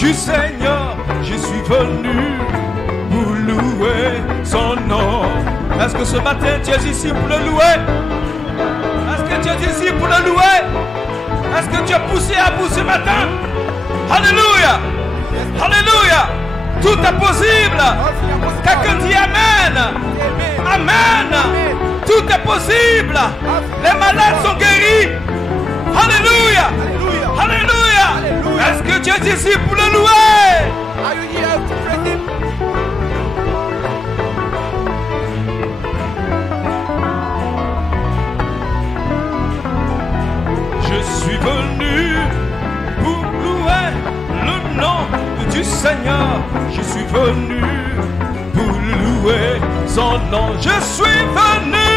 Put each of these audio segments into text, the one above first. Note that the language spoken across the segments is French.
du Seigneur. Je suis venu pour louer son nom. Est-ce que ce matin tu es ici pour le louer? Est-ce que tu es ici pour le louer? Est-ce que tu es poussé à bout ce matin? Alléluia! Alléluia! Tout est possible. Quelqu'un dit Amen. Amen. Tout est possible. Les malades sont guéris. Alléluia. Alléluia. Est-ce que tu es ici pour le louer? Je suis venu pour louer le nom du Seigneur. Je suis venu pour louer son nom. Je suis venu.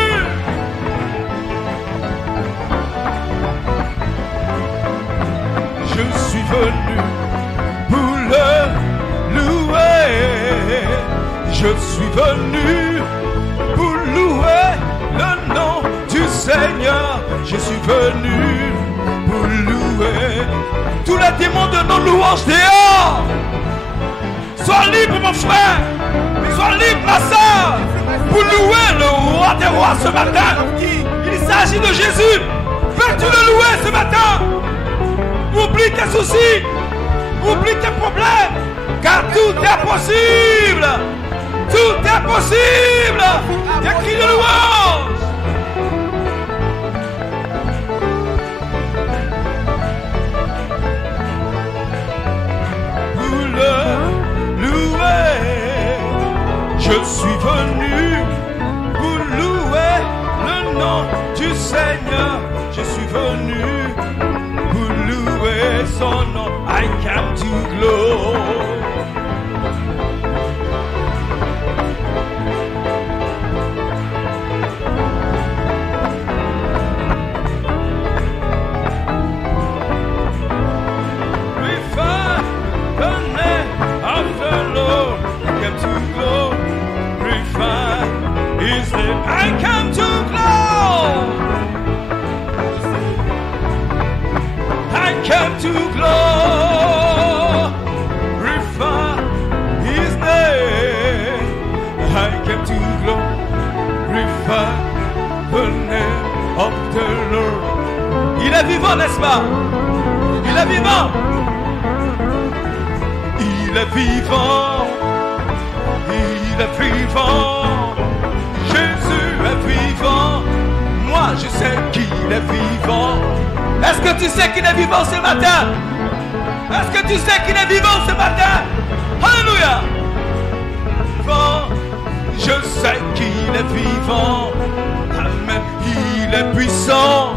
Je suis venu pour le louer. Je suis venu pour louer le nom du Seigneur. Je suis venu pour louer. Tous les démons de nos louanges dehors. Sois libre mon frère. Sois libre ma soeur. Pour louer le roi des rois ce matin. Il s'agit de Jésus. Veux-tu le louer ce matin? Oublie tes soucis. Oublie tes problèmes. Car tout est possible. Tout est possible. Il y a cri de louange. Je suis venu pour louer le nom du Seigneur. Je suis venu pour louer son nom. I come to glorify the name of the Lord. I come to glorify His name. I come to glorify. I come to glorify His name. I come to glorify the name of the Lord. Il est vivant, n'est-ce pas? Il est vivant. Il est vivant. Il est vivant. Jésus est vivant. Moi, je sais qu'il est vivant. Est-ce que tu sais qu'il est vivant ce matin? Est-ce que tu sais qu'il est vivant ce matin? Alléluia. Vivant. Je sais qu'il est vivant. Amen. Il est puissant.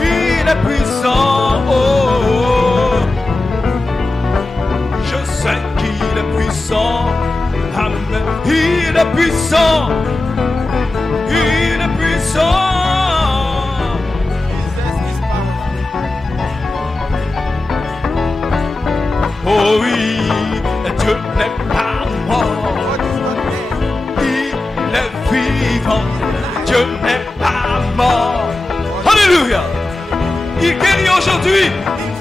Il est puissant. Oh. Je sais qu'il est puissant. Amen. Il est puissant. Il est puissant. Oh oui, Dieu n'est pas mort. Il est vivant. Dieu n'est pas mort. Alléluia. Il guérit aujourd'hui.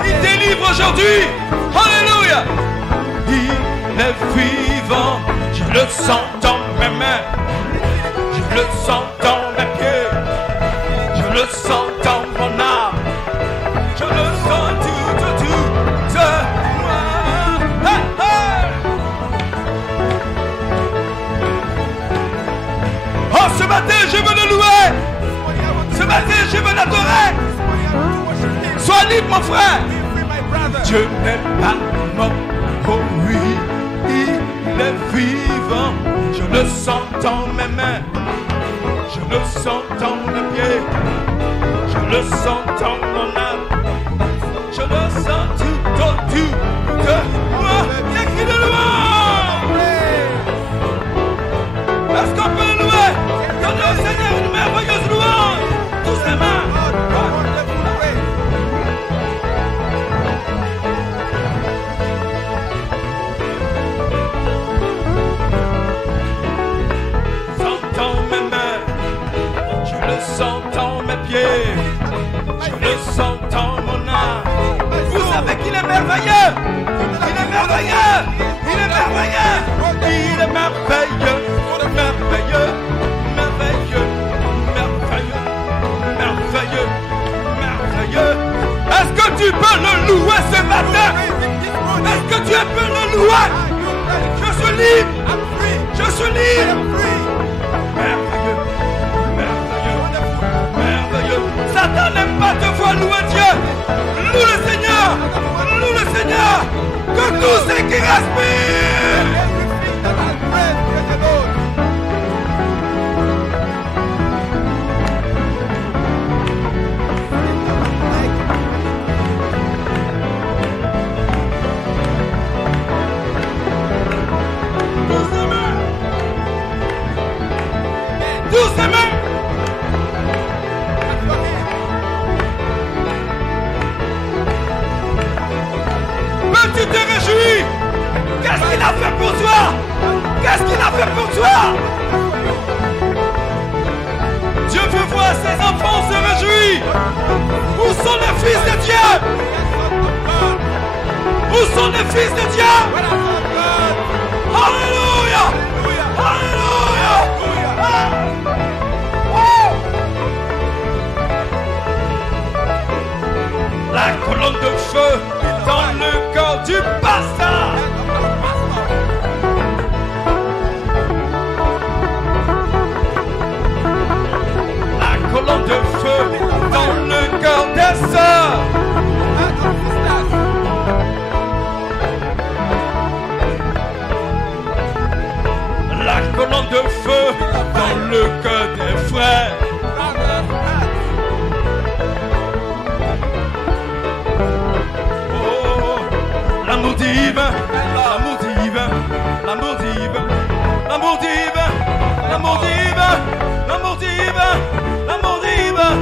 Il délivre aujourd'hui. Alléluia. Il est vivant. Je le sens dans mes mains. Je le sens dans mes pieds. Je le sens dans mon âme. Je le sens tout de moi. Hey, hey. Oh, ce matin, je veux le louer. Ce matin, je veux l'adorer. Sois libre, mon frère. Dieu n'est pas mort. Oh oui, il est vivant. Je le sens dans mes mains. Je le sens dans mes pieds. Je le sens dans mon âme. Je le sens tout de moi. Il y a qui de louange. Est-ce qu'on peut le louer? Donnez au Seigneur une merveilleuse louange. Tous les mains. Je le sens dans mon âme. Vous savez qu'il est merveilleux. merveilleux. Il est merveilleux. Il est merveilleux. Merveilleux. Merveilleux. Merveilleux. Merveilleux. Merveilleux. Est-ce que tu peux le louer ce matin? Est-ce que tu peux le louer? Je suis libre. Je suis libre. Merveilleux. Merveilleux. Merveilleux. Satan n'aime pas te voir louer Dieu. Loue le Seigneur. Loue le Seigneur. Que tous ceux qui respirent. Tous les mains. Peux-tu te réjouir? Qu'est-ce qu'il a fait pour toi? Qu'est-ce qu'il a fait pour toi? Dieu veut voir ses enfants se réjouir. Où sont les fils de Dieu? Où sont les fils de Dieu? Alléluia! Alléluia! La colonne de feu dans le corps du pasteur. La colonne de feu dans le corps des sœurs. La colonne de feu dans le cœur des frères. Oh, l'amour divin, l'amour divin, l'amour divin, l'amour divin, l'amour divin, l'amour divin, l'amour divin,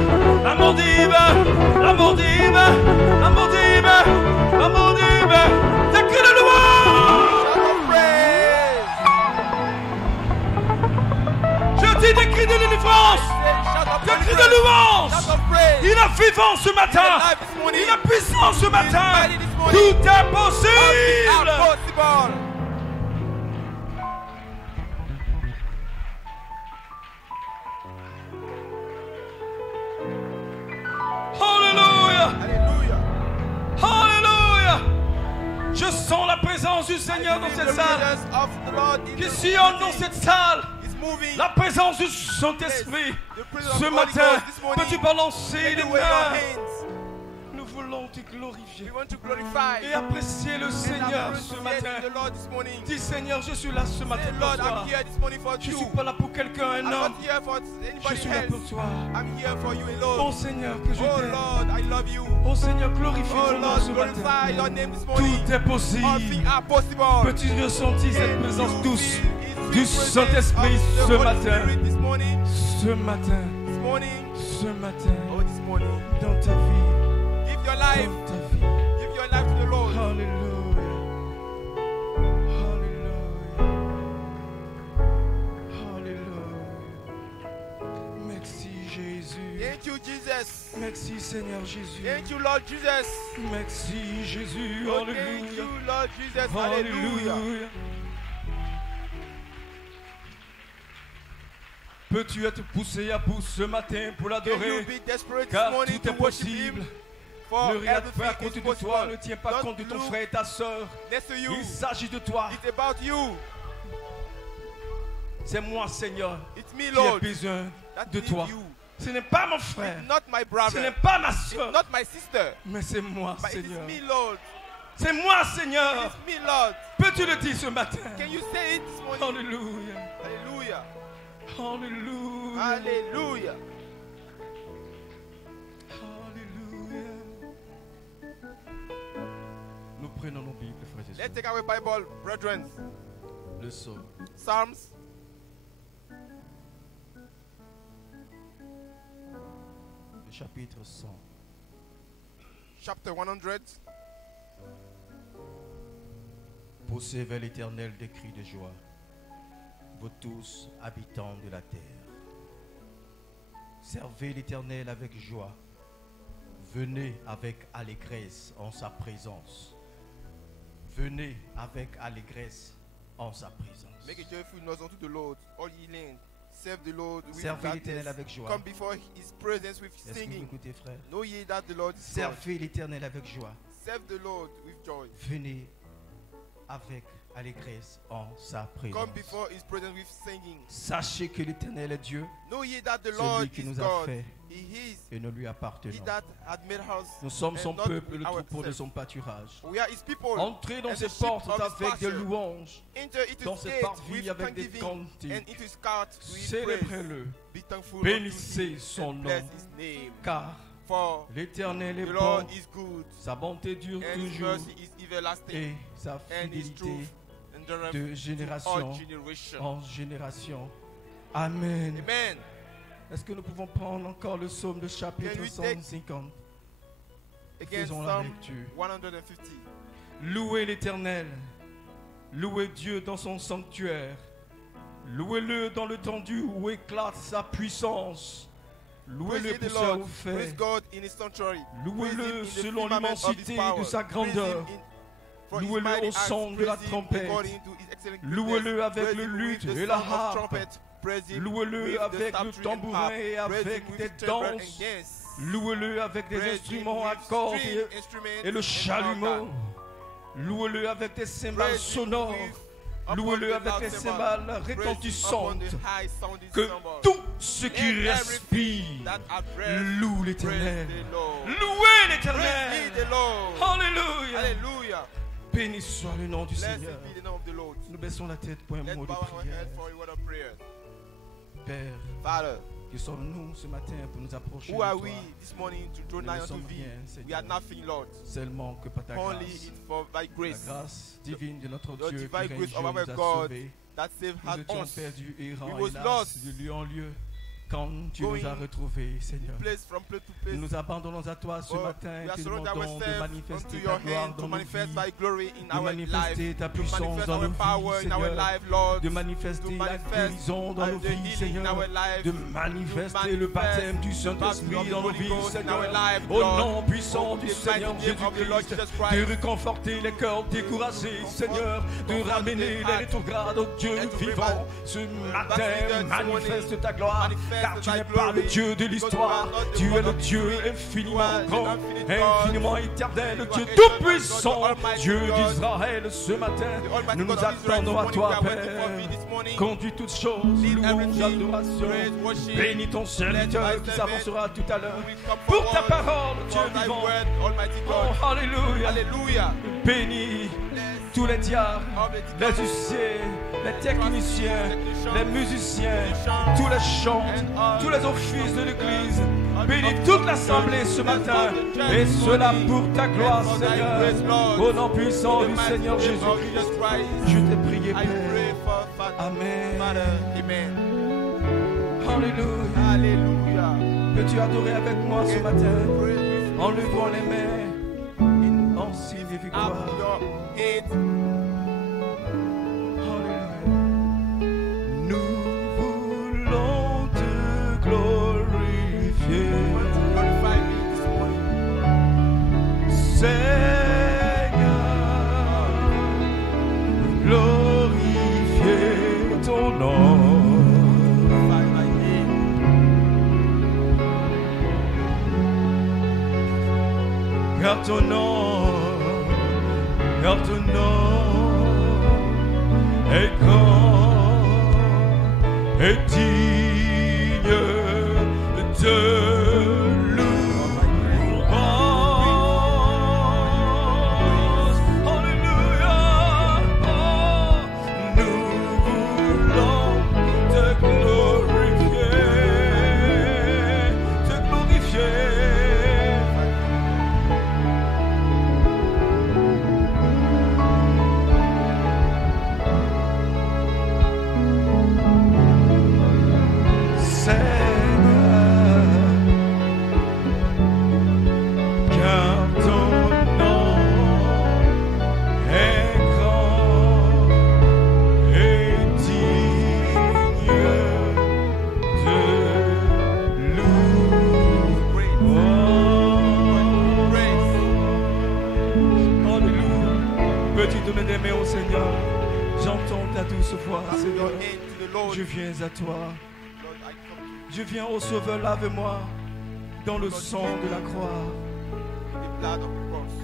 l'amour divin, l'amour divin, l'amour divin, l'amour divin. Des cris de louange. Des cris de délivrance, des cris de louange. Il est vivant ce matin. Il est puissant ce matin. Tout est possible. Alléluia. Alléluia. Je sens la présence du Seigneur dans cette salle. Qui sillonne dans cette salle. La présence du Saint-Esprit ce matin. Peux-tu balancer les mains? Nous voulons te glorifier et apprécier le Seigneur ce matin. Dis Seigneur, je suis là ce matin pour toi. Je ne suis pas là pour quelqu'un, un homme. Je suis là pour toi. Oh Seigneur, que je t'aime. Oh Seigneur, glorifie ton nom ce matin. Tout est possible. Peux-tu ressentir cette présence douce du Saint-Esprit ce matin, ce matin, ce matin, dans ta vie, Give your life. dans ta vie. Give your life to the Lord. Alléluia, Alléluia, Alléluia. Merci Jésus. Thank you, Jesus. Merci Seigneur Jésus. Thank you, Lord Jesus. Merci Jésus. Oh, thank Alléluia. you, Lord Jesus. Hallelujah. Alléluia. Peux-tu être poussé à bout ce matin pour Can you l'adorer? be desperate this Car morning tout to est worship possible. Him? For Ne regarde pas à everything côté is de toi, possible. ne tiens pas Don't compte de ton look frère et ta soeur. next to you. Il s'agit de toi. It's about you. C'est moi, Seigneur, It's me, qui ai Lord. besoin That de need toi. you. Ce n'est pas mon frère, It's not my ce brother. n'est pas ma It's soeur, not my sister. mais c'est moi, But it Seigneur. is me, Lord. C'est moi, It Seigneur. is me, Lord. Peux-tu le dire ce matin? Can you say it this morning? Alléluia. Hallelujah. Alléluia. Hallelujah. Alléluia. Nous prenons nos Bibles, frères et Let's sœurs. take our Bible, brethren. Le psaume. Psalms. Le chapitre 100. Chapter 100. Poussez vers l'Éternel des cris de joie, vous tous habitants de la terre. Servez l'Éternel avec joie, venez avec allégresse en sa présence. Venez avec allégresse en sa présence. Make a joyful noise unto the Lord, all ye lands. Serve the Lord with Servez l'Éternel gladness. avec joie. Come before his presence with Est-ce que vous singing. écoutez, frère? Know ye that the Lord is God. Servez l'Éternel avec joie. Serve the Lord with joy. Venez avec allégresse en sa Come présence. before his presence with singing. Sachez que l'Éternel est Dieu, Know ye that the Lord celui qui is nous a God. fait He is et nous lui he appartenons. that had made us. Nous sommes son and not peuple, le troupeau de ourselves. son pâturage. We are his people. Entrez dans and ses the sheep portes of his avec des pasture. louanges, Enter into dans his ses gates parvis with avec des thanksgiving and cantiques. into his courts with praise. Célébrez-le, Be thankful bénissez unto him son and bless nom, his name. car For l'Éternel est the bon, Lord is good, sa bonté dure and his toujours mercy is everlasting, et sa and his fidélité truth endureth de to génération all generations. en génération. Amen. Amen. Est-ce que nous pouvons prendre encore le psaume de chapitre Can we take 150? Again, Faisons la Psalm lecture. 150. Louez l'Éternel, louez Dieu dans son sanctuaire, louez-le dans le tendu où éclate sa puissance, Praise louez-le ye the pour ses hauts Lord. Praise faits, God in his sanctuary. Louez-le Praise him in the selon firmament of l'immensité his power. de sa Praise him grandeur. for his Louez-le mighty au acts. son de la Praise him trompette. according to his excellent Louez-le goodness. avec Praise le him luth with the et la sound of harpe. trumpet. Praise him Louez-le with the avec le psaltery and tambourin harp. et Praise him avec with des timbre and danses. dance. Louez-le avec des Praise him instruments à with cordes string instruments et le and chalumeau. organ. Louez-le avec des cymbales Praise him sonores. with upon Louez-le the avec loud les cymbal. cymbales Praise him upon retentissantes. the high sounding Que cymbal. tout ce qui Let respire everything that hath breath loue praise l'Éternel. the Lord. Louez Praise ye l'Éternel. the Lord. Alléluia. Hallelujah. Béni soit le nom du Blessed Seigneur. be the name of the Lord. Nous baissons la tête pour un Let's mot de bow our prière. head for a word of prayer. Père, Father, qui sommes-nous ce matin pour nous approcher who de are toi? we this morning to draw Nous nigh ne unto sommes thee? rien, We are Seigneur. nothing, Lord. Seulement que par ta Only grâce, it for thy la grace grâce divine de notre the Dieu qui divine règne grace of nous our a God sauvés. that saved Nous étions us. perdus, errants, We was hélas, lost. de lieu en lieu. Quand tu Going nous as retrouvés, Seigneur, Place from place to place. nous nous abandonnons à toi ce Oh, matin we et are te surrendering demandons de ourselves manifester unto ta your gloire hand to dans nos manifest vies, thy glory in de our manifester life, ta to puissance manifest dans our nos power vies, in our Seigneur, life, Lord, de manifester la guérison dans nos the vies, healing in Seigneur, our life, de manifester le baptême du Saint-Esprit dans nos vies, Seigneur, au nom puissant du Seigneur Jésus-Christ, de réconforter les cœurs découragés, Seigneur, de ramener les rétrogrades au Dieu vivant. Ce matin, manifeste ta gloire, car tu n'es pas le Dieu de l'histoire, tu es le Dieu infiniment grand, infiniment éternel, le Dieu tout-puissant, Dieu d'Israël. Ce matin, nous nous attendons à toi, Père. Conduis toutes choses, louange, adoration. Bénis ton serviteur qui s'avancera tout à l'heure pour ta parole, Dieu vivant. Oh, alléluia. Hallelujah. Bénis tous les diables, les huissiers, les techniciens, les musiciens, tous les chants, tous les offices de l'Église. Bénis toute l'assemblée ce matin, et cela pour ta gloire, Seigneur. Au nom puissant du Seigneur Jésus-Christ, je t'ai prié, Père. Amen. Amen. Alléluia. Hallelujah. Peux-tu adorer avec moi ce matin Praise with en levant les mains en signe de victoire? up your head. Alléluia. Nous voulons te glorifier, Glorify me this morning. Seigneur, glorifier ton nom. Glorify my name. Car ton nom est grand et digne de louange. Alléluia. Oh, nous voulons te glorifier, te glorifier. ta douce voix, Clap Seigneur. your hand to the Lord. Je viens à toi. Lord, I come to Je viens au Sauveur, lave-moi dans le sang de la croix. the blood of the cross.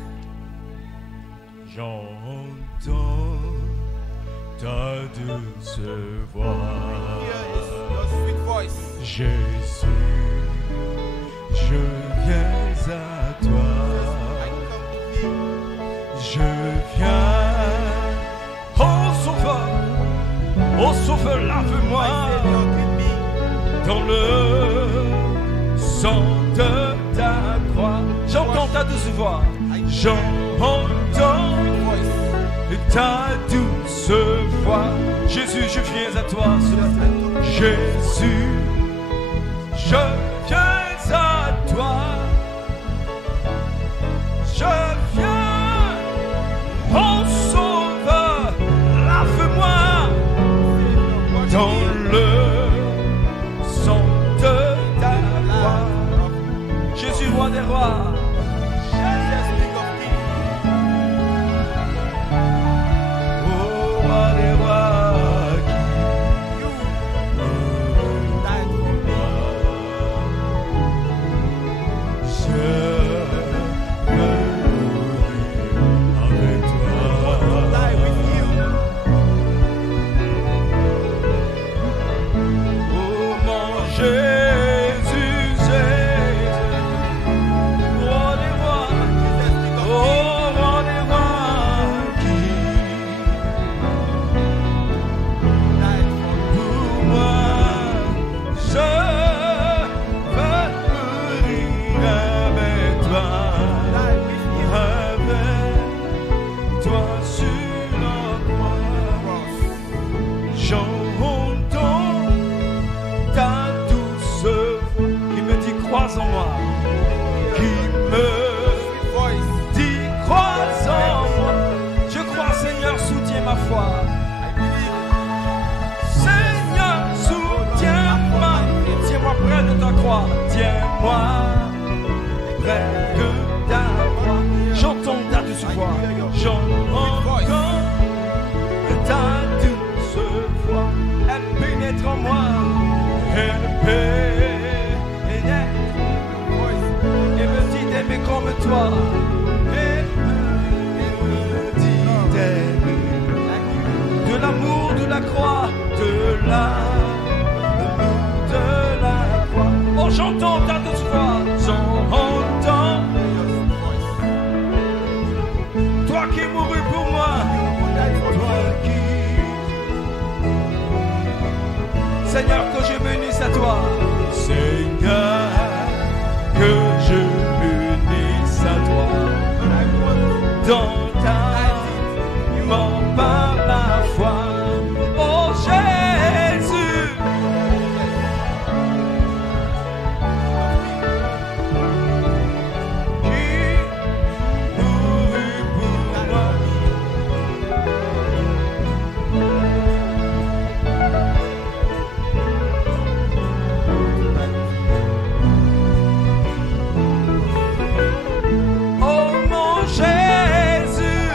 J'entends ta douce voix. Here is your sweet voice. Jésus, je viens à toi. I come to thee. Je viens. Ô Sauveur, lave-moi Savior, give me dans le sang de ta croix. J'entends ta douce voix. J'entends voice. ta douce voix. Jésus, je viens à toi ce matin. Jésus, je viens à toi. Je viens, ô Sauveur, lave-moi dans le sang de ta croix. Jésus, roi des rois. Jesus, King of kings. Oh, roi des rois, You died for me. je veux mourir avec toi. Die with you. Oh, mon Jésus, Jésus, roi des rois. Jesus, King of kings. Oh, roi des rois, qui Died for me. pour moi, je veux mourir avec toi, Die with you. avec toi sur la croix. Cross. J'entends ta douce voix qui me dit crois en moi, qui me Sweet voice. dit crois en moi. Je crois, Seigneur, soutiens ma foi. I believe. Seigneur, soutiens-moi. Tiens-moi près de ta croix. Tiens-moi près de ta croix. J'entends ta douce voix. J'entends ta douce voix. Elle pénètre en moi. Elle pénètre et me dit d'aimer comme toi. Elle me dit d'aimer. De l'amour de la croix, de l'amour de la croix. Oh, j'entends ta douce voix, j'entends. Toi qui mourus pour moi, toi qui. Seigneur, que je bénisse à toi. Seigneur, que je bénisse à toi. Dans ta mort par la foi. Oh Jésus, qui mourut pour moi. Oh mon Jésus,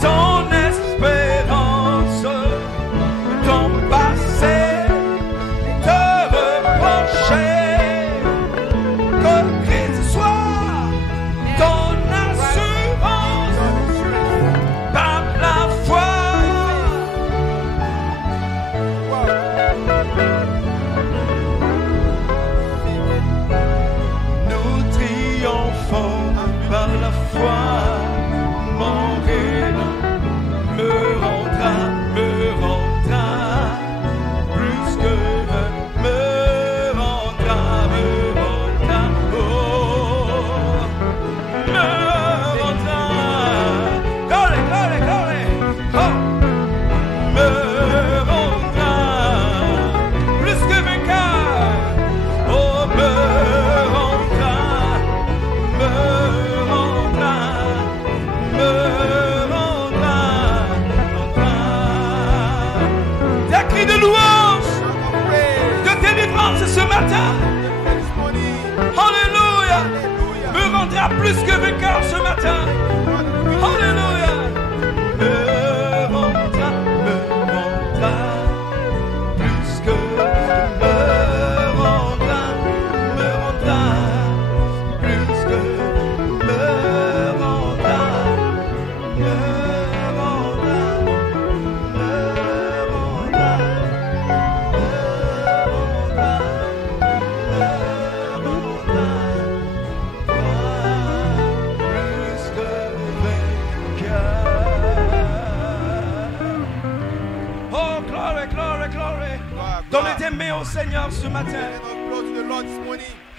ton espérance, ton passé, te reprocher que Christ soit ton assurance par la foi. Nous triomphons par la foi. Mon réel me rendra plus que me rendra, oh, me rendra, glory, glory, glory, oh, me rendra plus que vainqueur, oh, me rendra, me rendra. Des cris de louange, de délivrance ce matin. Alléluia. Me rendra plus que vainqueur ce matin. Alléluia. Me rendra plus que me rendra plus que me rendra. Oh, glory, glory, glory. Donnez tes mains au Seigneur ce matin.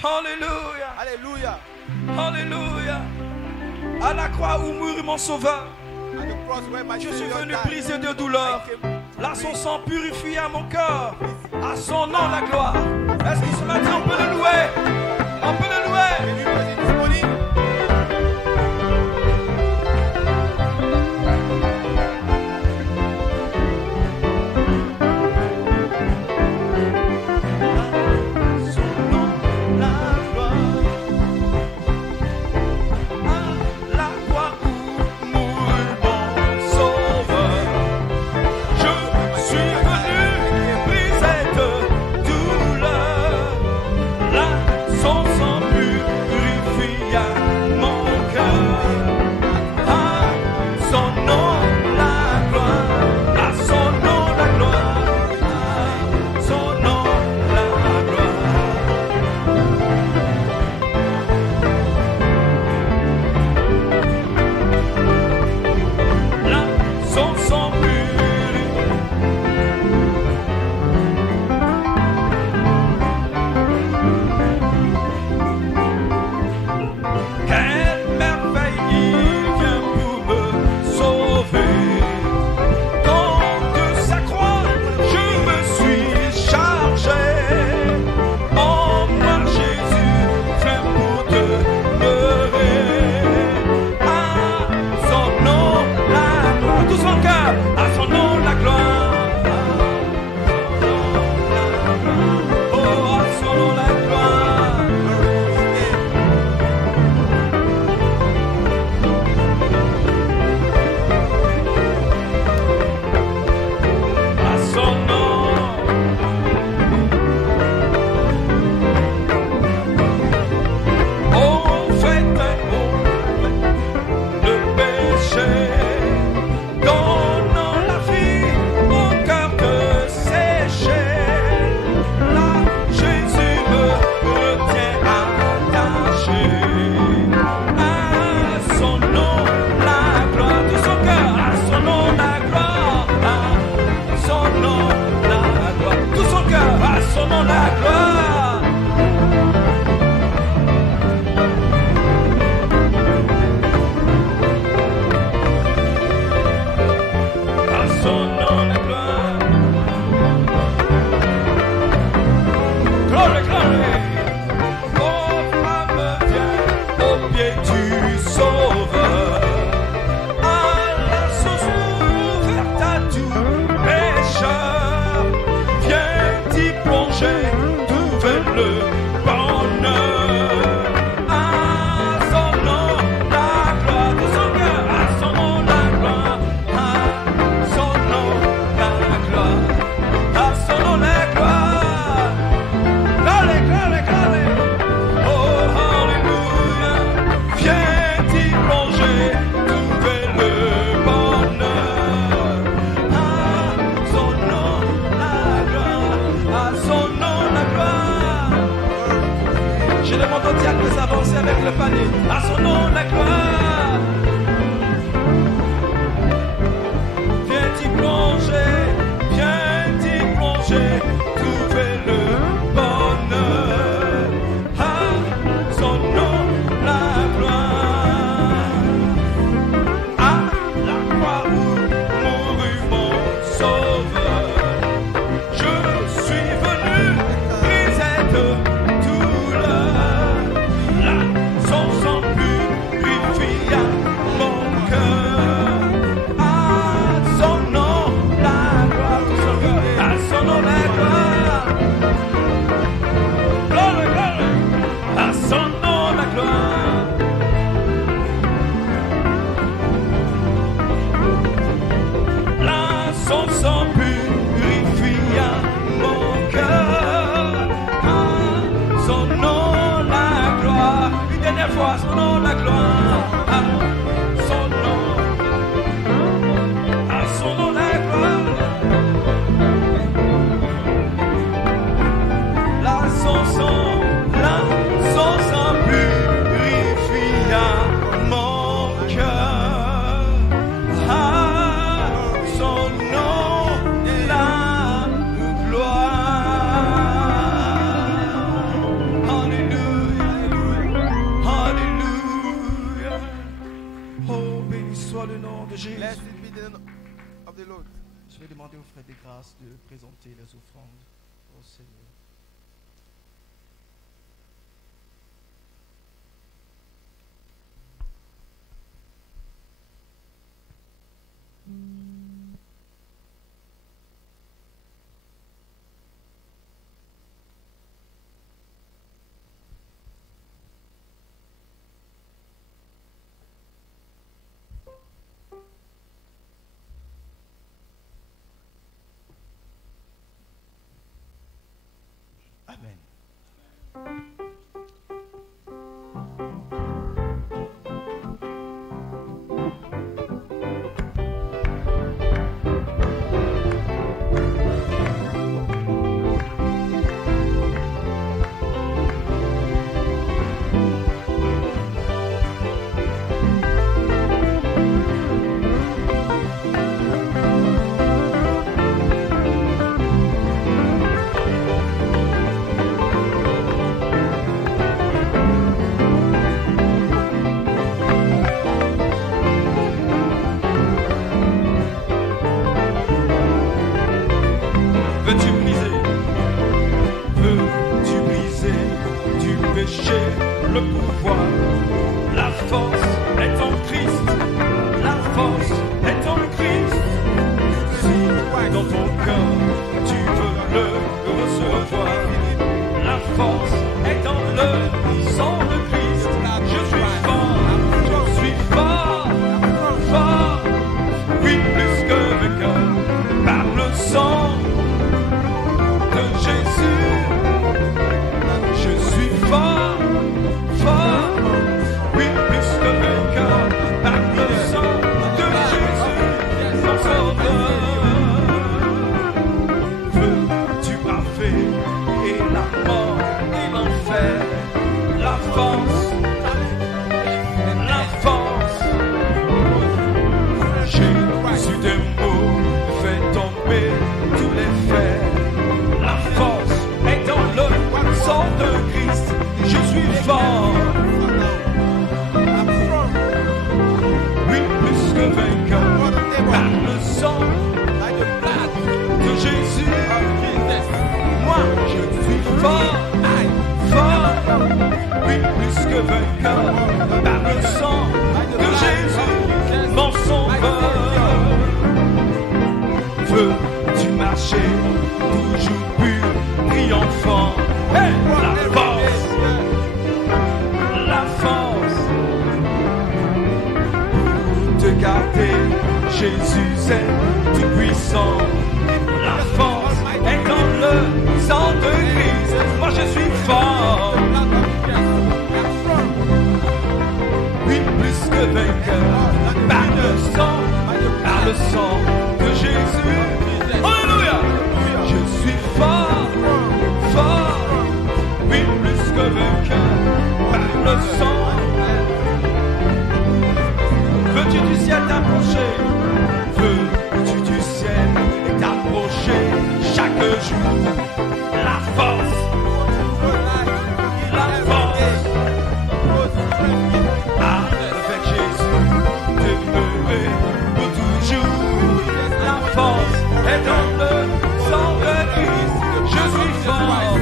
Alléluia. Alléluia. Alléluia. À la croix où mourut mon sauveur, At the cross where my je suis Savior venu died, briser de douleur. I came Là, son sang purifia mon corps. À son nom, la gloire. Est-ce que ce matin, on peut le louer? On peut le louer. Can you praise Him this morning? Son nom, la gloire. À la croix où mourut mon sauveur, je suis venu briser de douleur. Là, Son sang purifia mon cœur. Ah, son nom la gloire. Une dernière fois, son nom la gloire. Ah, son nom. Ah, son nom la gloire. Là, son sang purifia mon cœur. Ah, son nom la gloire. Alléluia, alléluia. Oh, béni soit le nom de Jésus. Blessed be the name of the Lord. Je vais demander aux frères des grâces de présenter les offrandes au Seigneur. Amen. Veux-tu briser du péché le pouvoir? La force est en Christ, la force est en Christ. Si dans ton cœur tu veux le recevoir, la force est dans le sang de Christ. Je suis fort, fort, oui plus que vainqueur par le sang de Jésus. Je suis fort, oui plus que vainqueur par le sang de Jésus, mon sauveur. Veux-tu braver et la mort et l'enfer, la force, Jésus des mots fait tomber tous les fers. La force est dans le sang de Christ. Je suis fort, oui plus que vainqueur par le sang de Jésus. Moi je suis fort, oui plus que vainqueur par le sang de Jésus, mon sauveur. Veux-tu marcher toujours pur, triomphant? Hey, la force pour te garder. Jésus est tout puissant. La force est dans le sang de Christ. Moi je suis fort, oui plus que vainqueur par le sang de Jésus. Alléluia. Je suis fort, oui plus que vainqueur par le sang. Veux-tu du ciel t'approcher? Veux-tu du ciel t'approcher chaque jour? La force, avec Jésus demeurer pour toujours. La force est dans le sang de Christ. Je suis fort,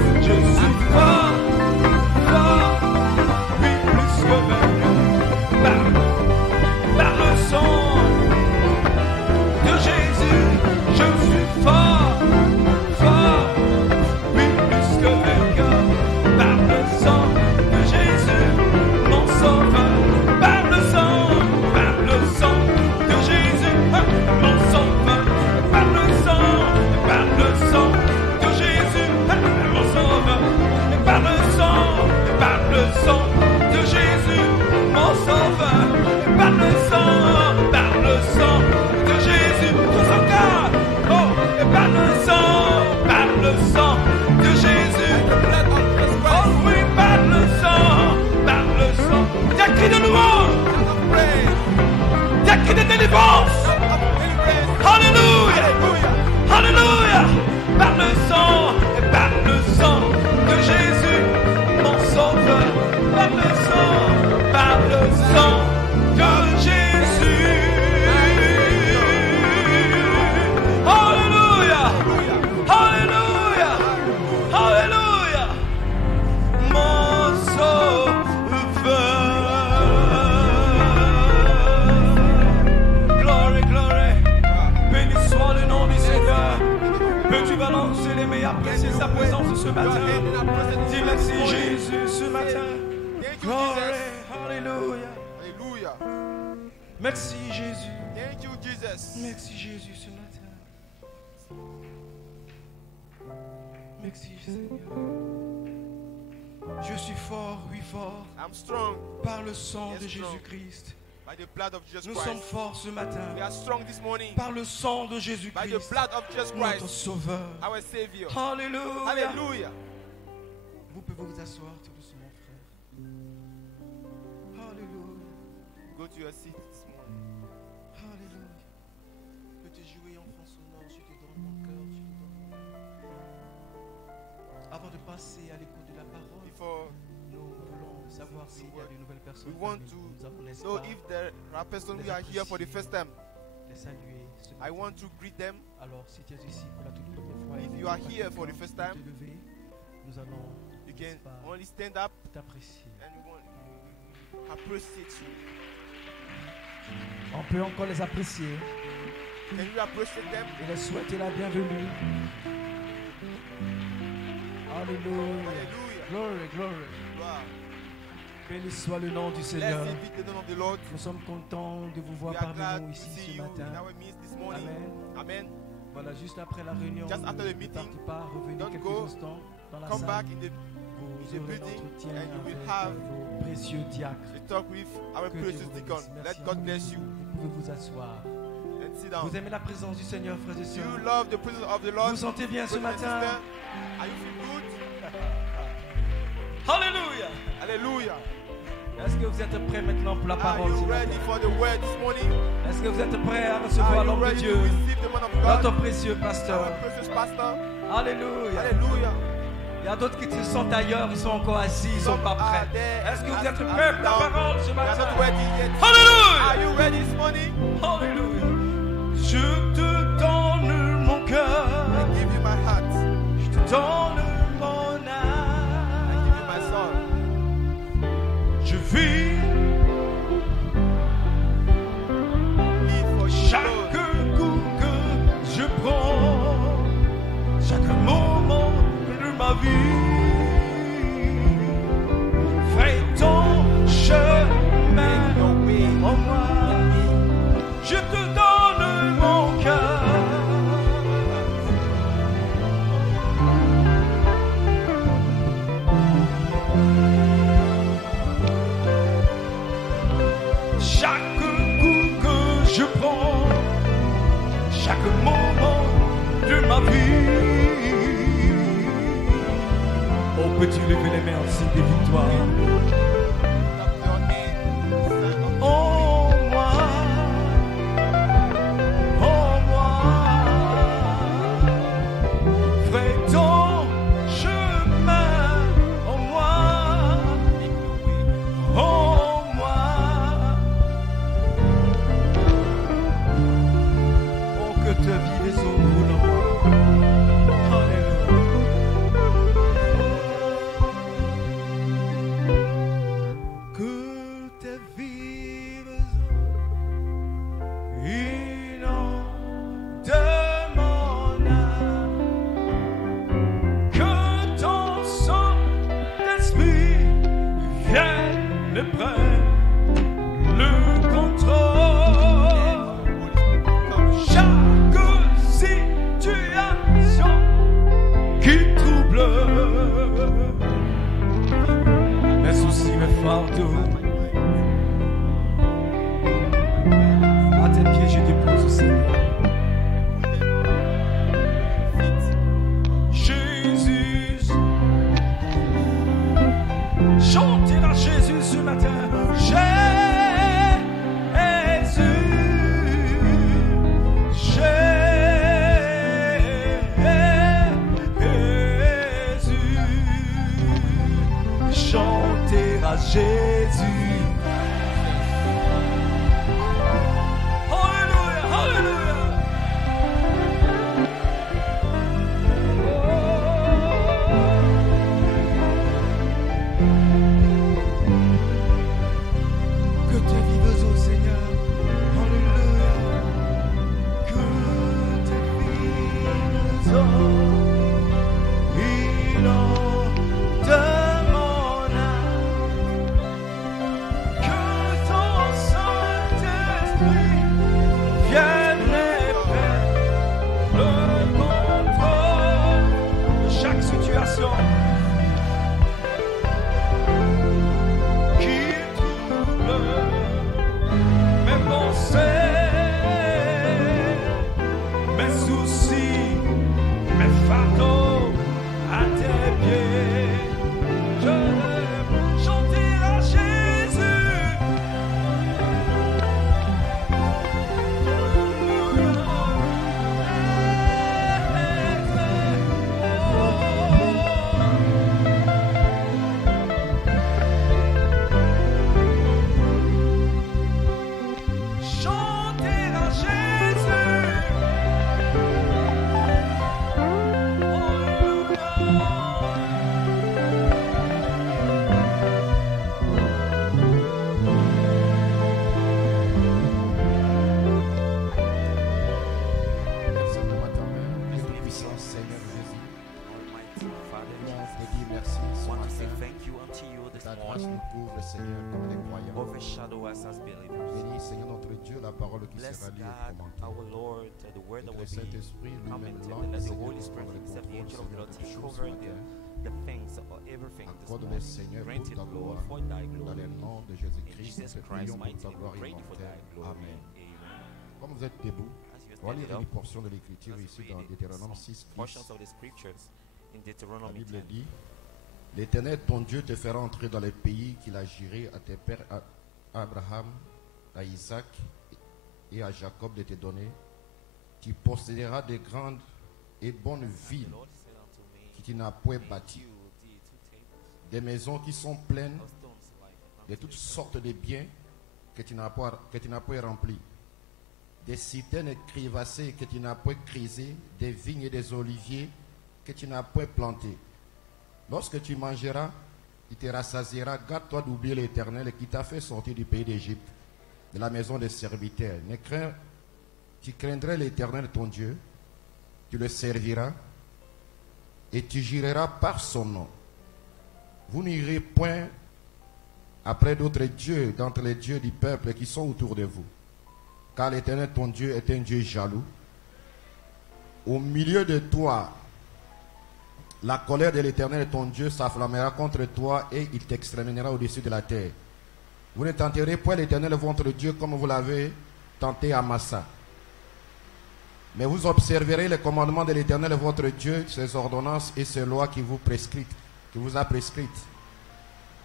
oui plus que vainqueur par le sang de Jésus. Je suis fort, Alléluia. Alléluia. Par le sang de Jésus, mon sauveur. Par le sang de Jésus. Alléluia. Alléluia. Alléluia. Mon sauveur. Glory, glory. Béni soit le nom du Seigneur. Peux-tu balancer les mains, apprécier sa présence ce matin? Dis merci Jésus ce matin. Glory, alléluia. Hallelujah. Merci Jésus. Thank you, Jesus. Merci Jésus ce matin. Merci Seigneur. Je suis fort, oui fort, I'm strong par le sang Yes, de strong. Jésus-Christ. by the blood of Jesus Nous Christ. sommes forts ce We matin are strong this morning par le sang de by the Jésus-Christ, blood of Jesus notre Christ, Sauveur. our Savior. Alléluia. Hallelujah. Vous pouvez vous asseoir tout doucement, frère. Alléluia. Go to your seat this morning. Alléluia. Peux-tu jouer enfant sonore, je te donne mon cœur, je te donne mon cœur. Avant de passer à l'écoute de la parole, Before nous voulons savoir s'il y a de nouvelles personnes. we want parmi to nous. Nous avons, n'est-ce know pas, if there are persons who are here for the first time. les saluer. ce I matin. want to greet them. Alors, si tu es ici pour la toute première fois, If et you are pas here for the quelqu'un first pour time, te lever, nous allons, You n'est-ce can pas, only stand up t'apprécier. and we want to appreciate you. On peut encore les apprécier Can you appreciate them? et les souhaiter la bienvenue. Alléluia. Hallelujah. Glory, glory. Wow. Béni soit le nom du Let's Seigneur. invite the name of the Lord. Nous sommes contents de vous We voir are parmi glad nous to ici see ce you in matin. our midst this morning. Amen. Amen. Voilà, juste après la réunion, Just after the ne meeting, partez pas, revenez don't quelques go. instants dans la Come salle. back in the Vous the aurez building l'entretien and you will avec have vos précieux diacres. talk with our Que Dieu precious vous deacon. bénisse. Let Merci God à bless vous. you Vous pouvez vous asseoir. and sit down. Vous aimez la présence du Seigneur, frères et Do sœurs? you love the presence of the Vous Lord? vous sentez bien ce Brothers and matin? sisters, are you feel good? Alléluia! Hallelujah. Est-ce que vous êtes prêts maintenant pour la Are parole you ce ready matin? for the word this morning? Est-ce que vous êtes prêts à recevoir Are you l'homme de ready to Dieu, receive the man of notre God? précieux pasteur? Our precious pastor. Alléluia! Hallelujah. Il y a d'autres qui se sentent ailleurs, ils sont encore assis, ils ne sont Some pas are prêts. there Est-ce que and vous êtes are prêts pour la down. parole ce We are matin? not ready yet. Alléluia! Are you ready this morning? Alléluia! Je te donne mon cœur, I give you my heart. je te donne mon I give you my âme. soul. Je vis Live for you, chaque Lord. coup que je prends, chaque moment de ma vie. Fais ton chemin Your way. en moi. Je te donne mon cœur. Chaque coup que je prends, chaque moment de ma vie. Oh, peux-tu lever les mains en signe de victoire? Lift up your hand. Stand up. Oh moi, oh moi, fais ton chemin, oh moi, oh moi, oh que ta vie des eaux roule en moi, alléluia. Que tes vives inonde mon âme, que ton Saint-Esprit vienne prendre le contrôle. Chaque overshadow us as believers. Bénis, Seigneur notre Dieu, la parole qui Bless sera lue et God, commentée. our Lord, the word Et that que will le Saint-Esprit be lui-même commented, lance, and that the Seigneur, Holy Spirit prendre le himself, the contrôle, angel of the Seigneur, Lord, de take toutes choses over ce matin. the things or everything this Accorde-le, morning. Seigneur, Grant pour it, ta Lord, gloire. for thy Dans glory. le nom de In Jésus-Christ, Jesus nous te Christ's prions pour mighty ta name, gloire we pray for thy immortelle. glory. Amen. Amen. Comme vous êtes debout, As you on va lire stand une up, portion de l'écriture let's ici read dans it. Deutéronome Some 6, 10. portions of the scriptures in La Deuteronomy Bible 10. dit: L'Éternel ton Dieu te fera entrer dans les pays qu'il a juré à tes pères, à Abraham, à Isaac et à Jacob de te donner. Tu posséderas de grandes et bonnes villes The Lord said unto me, que tu n'as point make bâties, you thee 2 tables des maisons qui sont pleines of stones like de unto toutes the sortes de biens que tu n'as point remplis, des citernes crevassées que tu n'as point creusées, des vignes et des oliviers que tu n'as point plantés. Lorsque tu mangeras, tu te rassasieras. Garde-toi d'oublier l'Éternel qui t'a fait sortir du pays d'Égypte, de la maison des serviteurs. Tu craindrais l'Éternel ton Dieu, tu le serviras et tu jureras par son nom. Vous n'irez point après d'autres dieux d'entre les dieux du peuple qui sont autour de vous, car l'Éternel ton Dieu est un Dieu jaloux. Au milieu de toi, la colère de l'Éternel ton Dieu s'afflammera contre toi et il t'exterminera au-dessus de la terre. Vous ne tenterez point l'Éternel votre Dieu comme vous l'avez tenté à Massa. Mais vous observerez les commandements de l'Éternel votre Dieu, ses ordonnances et ses lois qui vous a prescrites.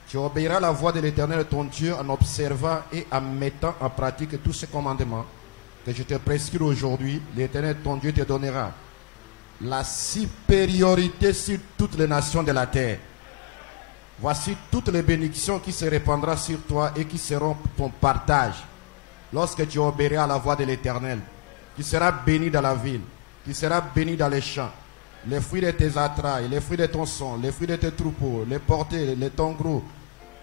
Tu obéiras à la voix de l'Éternel ton Dieu en observant et en mettant en pratique tous ces commandements que je te prescris aujourd'hui. L'Éternel ton Dieu te donnera la supériorité sur toutes les nations de la terre. Voici toutes les bénédictions qui se répandront sur toi et qui seront ton partage lorsque tu obéiras à la voix de l'Éternel. Tu seras béni dans la ville, tu seras béni dans les champs. Les fruits de tes entrailles, les fruits de ton sang, les fruits de tes troupeaux, les portées, les ton gros,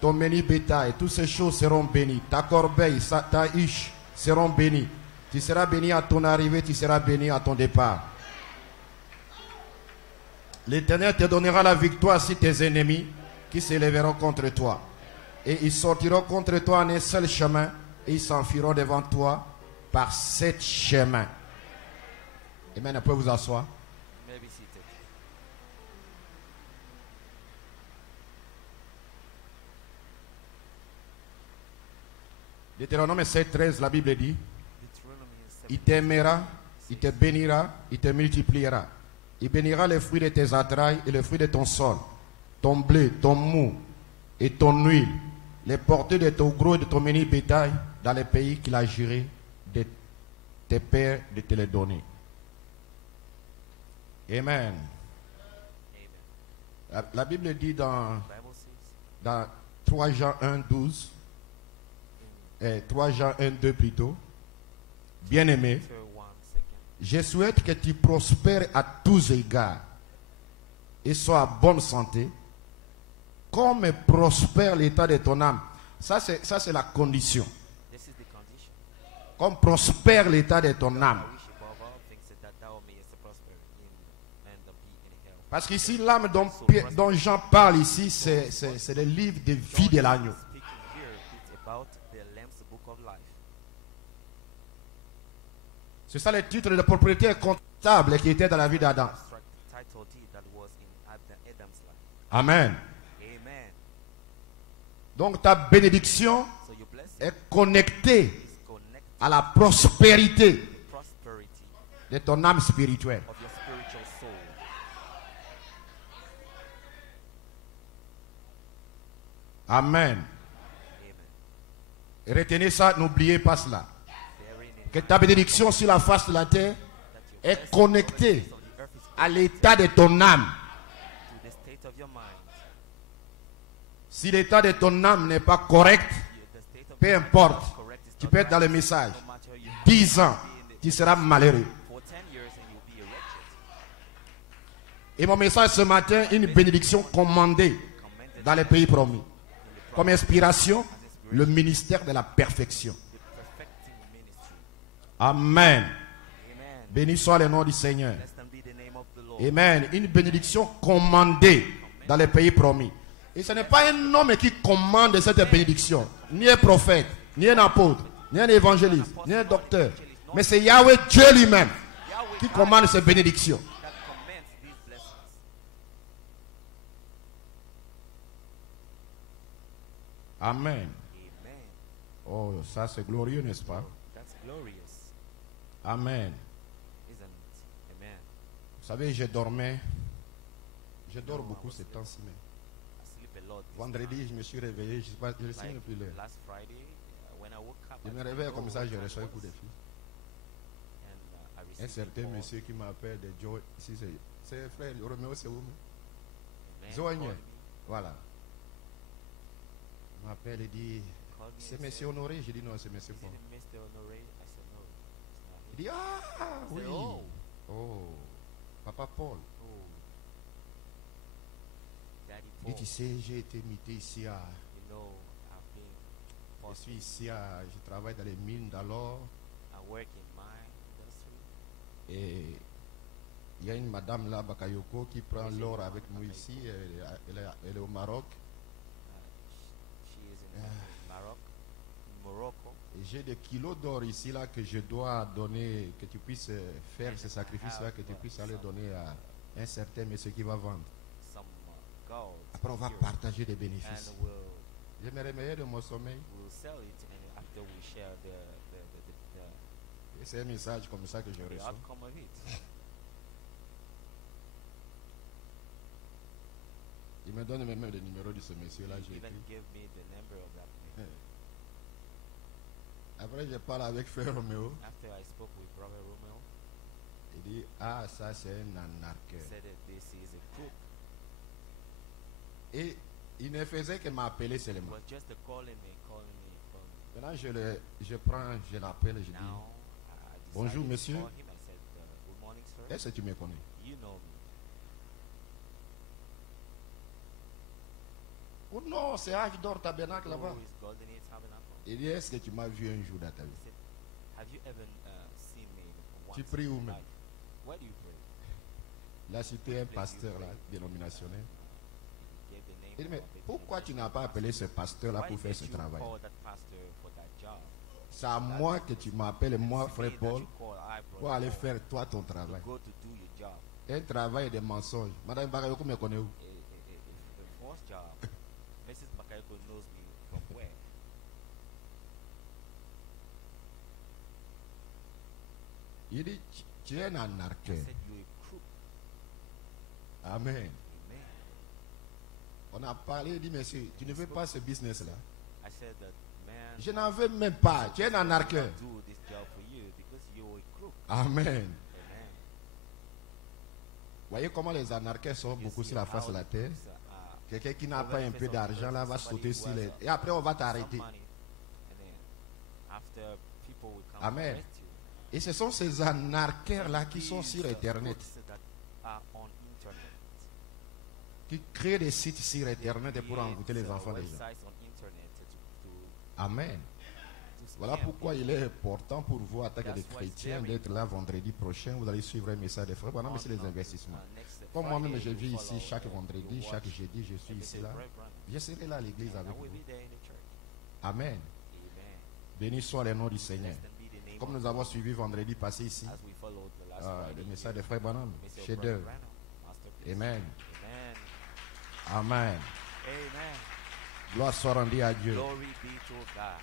ton menu bétail, toutes ces choses seront bénies. Ta corbeille, ta huche seront bénies. Tu seras béni à ton arrivée, tu seras béni à ton départ. L'Éternel te donnera la victoire sur tes ennemis qui s'élèveront contre toi. Et ils sortiront contre toi en un seul chemin et ils s'enfuiront devant toi par 7 chemins. Amen. Après vous asseoir. You may be seated. Deutéronome 7:13, la Bible dit: Deuteronomy il t'aimera, il te bénira, il te multipliera. Il bénira les fruits de tes entrailles et les fruits de ton sol, ton blé, ton mou et ton huile, les portées de ton gros et de ton menu bétail dans les pays qu'il a juré de tes pères de te les donner. Amen. Amen. La Bible dit dans Bible says 3 Jean 1, 12, 3 Jean 1, 2 plutôt, bien-aimé, Peter 1 second. je souhaite que tu prospères à tous égards et sois en bonne santé, comme prospère l'état de ton âme. Ça, c'est la condition. This is the condition. Comme prospère l'état de ton âme. I wish above all things that thou mayest prosper in and be in health. Parce qu'ici, l'âme dont Jean parle ici, c'est le livre de vie de l'agneau. Speaking here, it's about the Lamb's Book of Life. C'est ça le titre de propriété comptable qui était dans la vie d'Adam. Abstract title deed that was in Adam's life. Amen. Amen. Donc ta bénédiction So your blessing est connectée is connected à la prospérité to the prosperity de ton âme spirituelle. of your spiritual soul. Amen. Amen. Retenez ça, n'oubliez pas cela. Bearing in Que ta bénédiction sur la face de la terre that your est blessing connectée on the earth is à l'état de ton âme. to the state of your mind. Si l'état de ton âme n'est pas correct, The state of peu your mind importe, is correct, it's tu not peux être dans right. le message. No matter you 10 ans, be in tu seras malheureux. for 10 years and you'll be wretched. Et mon message ce matin, une bénédiction commandée Commended dans les pays promis. in the Comme inspiration, le ministère de la perfection. the perfecting ministry. Amen. Amen. Béni soit le nom du Seigneur. Blessed be the name of the Lord. Amen. Une bénédiction commandée dans les pays promis. Et ce n'est pas un homme qui commande cette bénédiction. ni un prophète, ni un apôtre, ni un évangéliste, ni un docteur. Mais c'est Yahweh Dieu lui-même qui commande ces bénédictions. that commands these blessings. Amen. Amen. Oh, ça c'est glorieux, n'est-ce pas? That's glorious, Amen. isn't it? Amen. Vous savez, je dors beaucoup ces temps-ci. Mais I sleep a lot. This vendredi, time. je me suis réveillé, je ne sais Like plus l'heure. last Friday, when I woke up, Je I me didn't réveille know comme ça, what je time reçois un it coup de was. fil. And I Un received certain a call. monsieur qui m'appelle de Joe, ici c'est frère Roméo, c'est où? A man Zogne. called me, Voilà. Il m'appelle et dit, called me c'est and monsieur said, Honoré. J'ai dit non, c'est monsieur "Is Paul. it Mr. Honoré?" I said, "No, it's not Il him." dit, ah I oui. said, "Oh, Oh, papa Paul. oh, Daddy Il Paul, dit, tu sais, j'ai été muté ici à... you know, I've been Je posted. suis ici à... Je travaille dans les mines d'alors. I work in mine industry. Et il y a une madame là, Bakayoko, qui prend l'or avec nous ici. Elle est au Maroc. She is in Morocco. Et j'ai des kilos d'or ici là que je dois donner, que tu puisses faire ce sacrifice là, que tu puisses aller donner à un certain monsieur qui va vendre. Some gold. Après on va here, partager des bénéfices. and Je me réveillais de mon sommeil. we'll sell it, and after we share Et c'est un message comme ça que je the reçois. outcome of it. Il me donne même le numéro de ce monsieur là, He j'ai even écrit. gave me the number of that man. Après je parle avec frère Roméo. After I spoke with Brother Romeo, Il dit, ah ça c'est un he anarcheur. said that this is a crook. Et il ne faisait que m'appeler It seulement. was just calling me, calling me. Maintenant je prends, je l'appelle, je dis, Now, I Bonjour, decided to monsieur. call him. I said, "Good morning, sir. est-ce que tu me connais? You know me." Oh non, c'est H-Dor Tabernacle là-bas. Who is Golden Age Tabernacle? Il dit, est-ce que tu m'as vu un jour dans ta He vie? said, "Have you ever seen me once Tu pries in où your même? life? Where do you pray?" Là, c'était un pasteur là, dénominationnel. He gave the name Il dit, of mais a big pourquoi tu denomination. n'as pas appelé ce pasteur là Why pour faire did ce you travail? call that pastor for that job? C'est à moi que tu m'appelles, moi, It's frère me that Paul, you call, I, pour Brother aller Paul, faire toi ton to travail. go to do your job. Un travail de mensonge. Madame Bagayoko me connaît où? A false job. Mrs. Bakayoko knows me from where? Il dit, tu es un I anarcheur. said, "You're a crook." Amen. Amen. On a parlé, il dit, monsieur, tu ne fais pas ce business là. I said that, "Man, Je n'en veux même pas. Tu es un anarcheur. I do this job for you because you're a crook." Amen. Amen. Voyez comment les anarcheurs sont You beaucoup see sur la face how de la the terre. crooks are Quelqu'un qui n'a over pas the un face peu of the d'argent là earth, va somebody sauter who sur has les... a- Et après on va some t'arrêter. money, and then after people will come Amen. arrest you. Et ce sont ces anarcheurs là qui sont sur These, Internet, crooks that are on internet. qui créent des sites sur Internet pour Create, envoûter les enfants des gens. websites on internet to Amen. Voilà scam pourquoi il est important pour vous, en tant que des That's why it's chrétiens, very d'être là vendredi prochain. Vous allez suivre un message des frères. Pendant c'est les investissements. next Comme moi-même, Friday, je vis you ici follow, chaque you vendredi, watch chaque jeudi, je suis every ici day, là. Brother Branham. Je serai là à l'église I avec will vous. be there in the church. Amen. Amen. Béni soit le nom du Seigneur. Blessed be the name Comme of nous avons suivi vendredi passé ici, as we followed the last Friday, le message des frères Branham, message of chef Brother d'œuvre. Branham, masterpiece. Amen. Amen. Amen. Amen. Gloire soit rendue à Dieu. Glory be to God.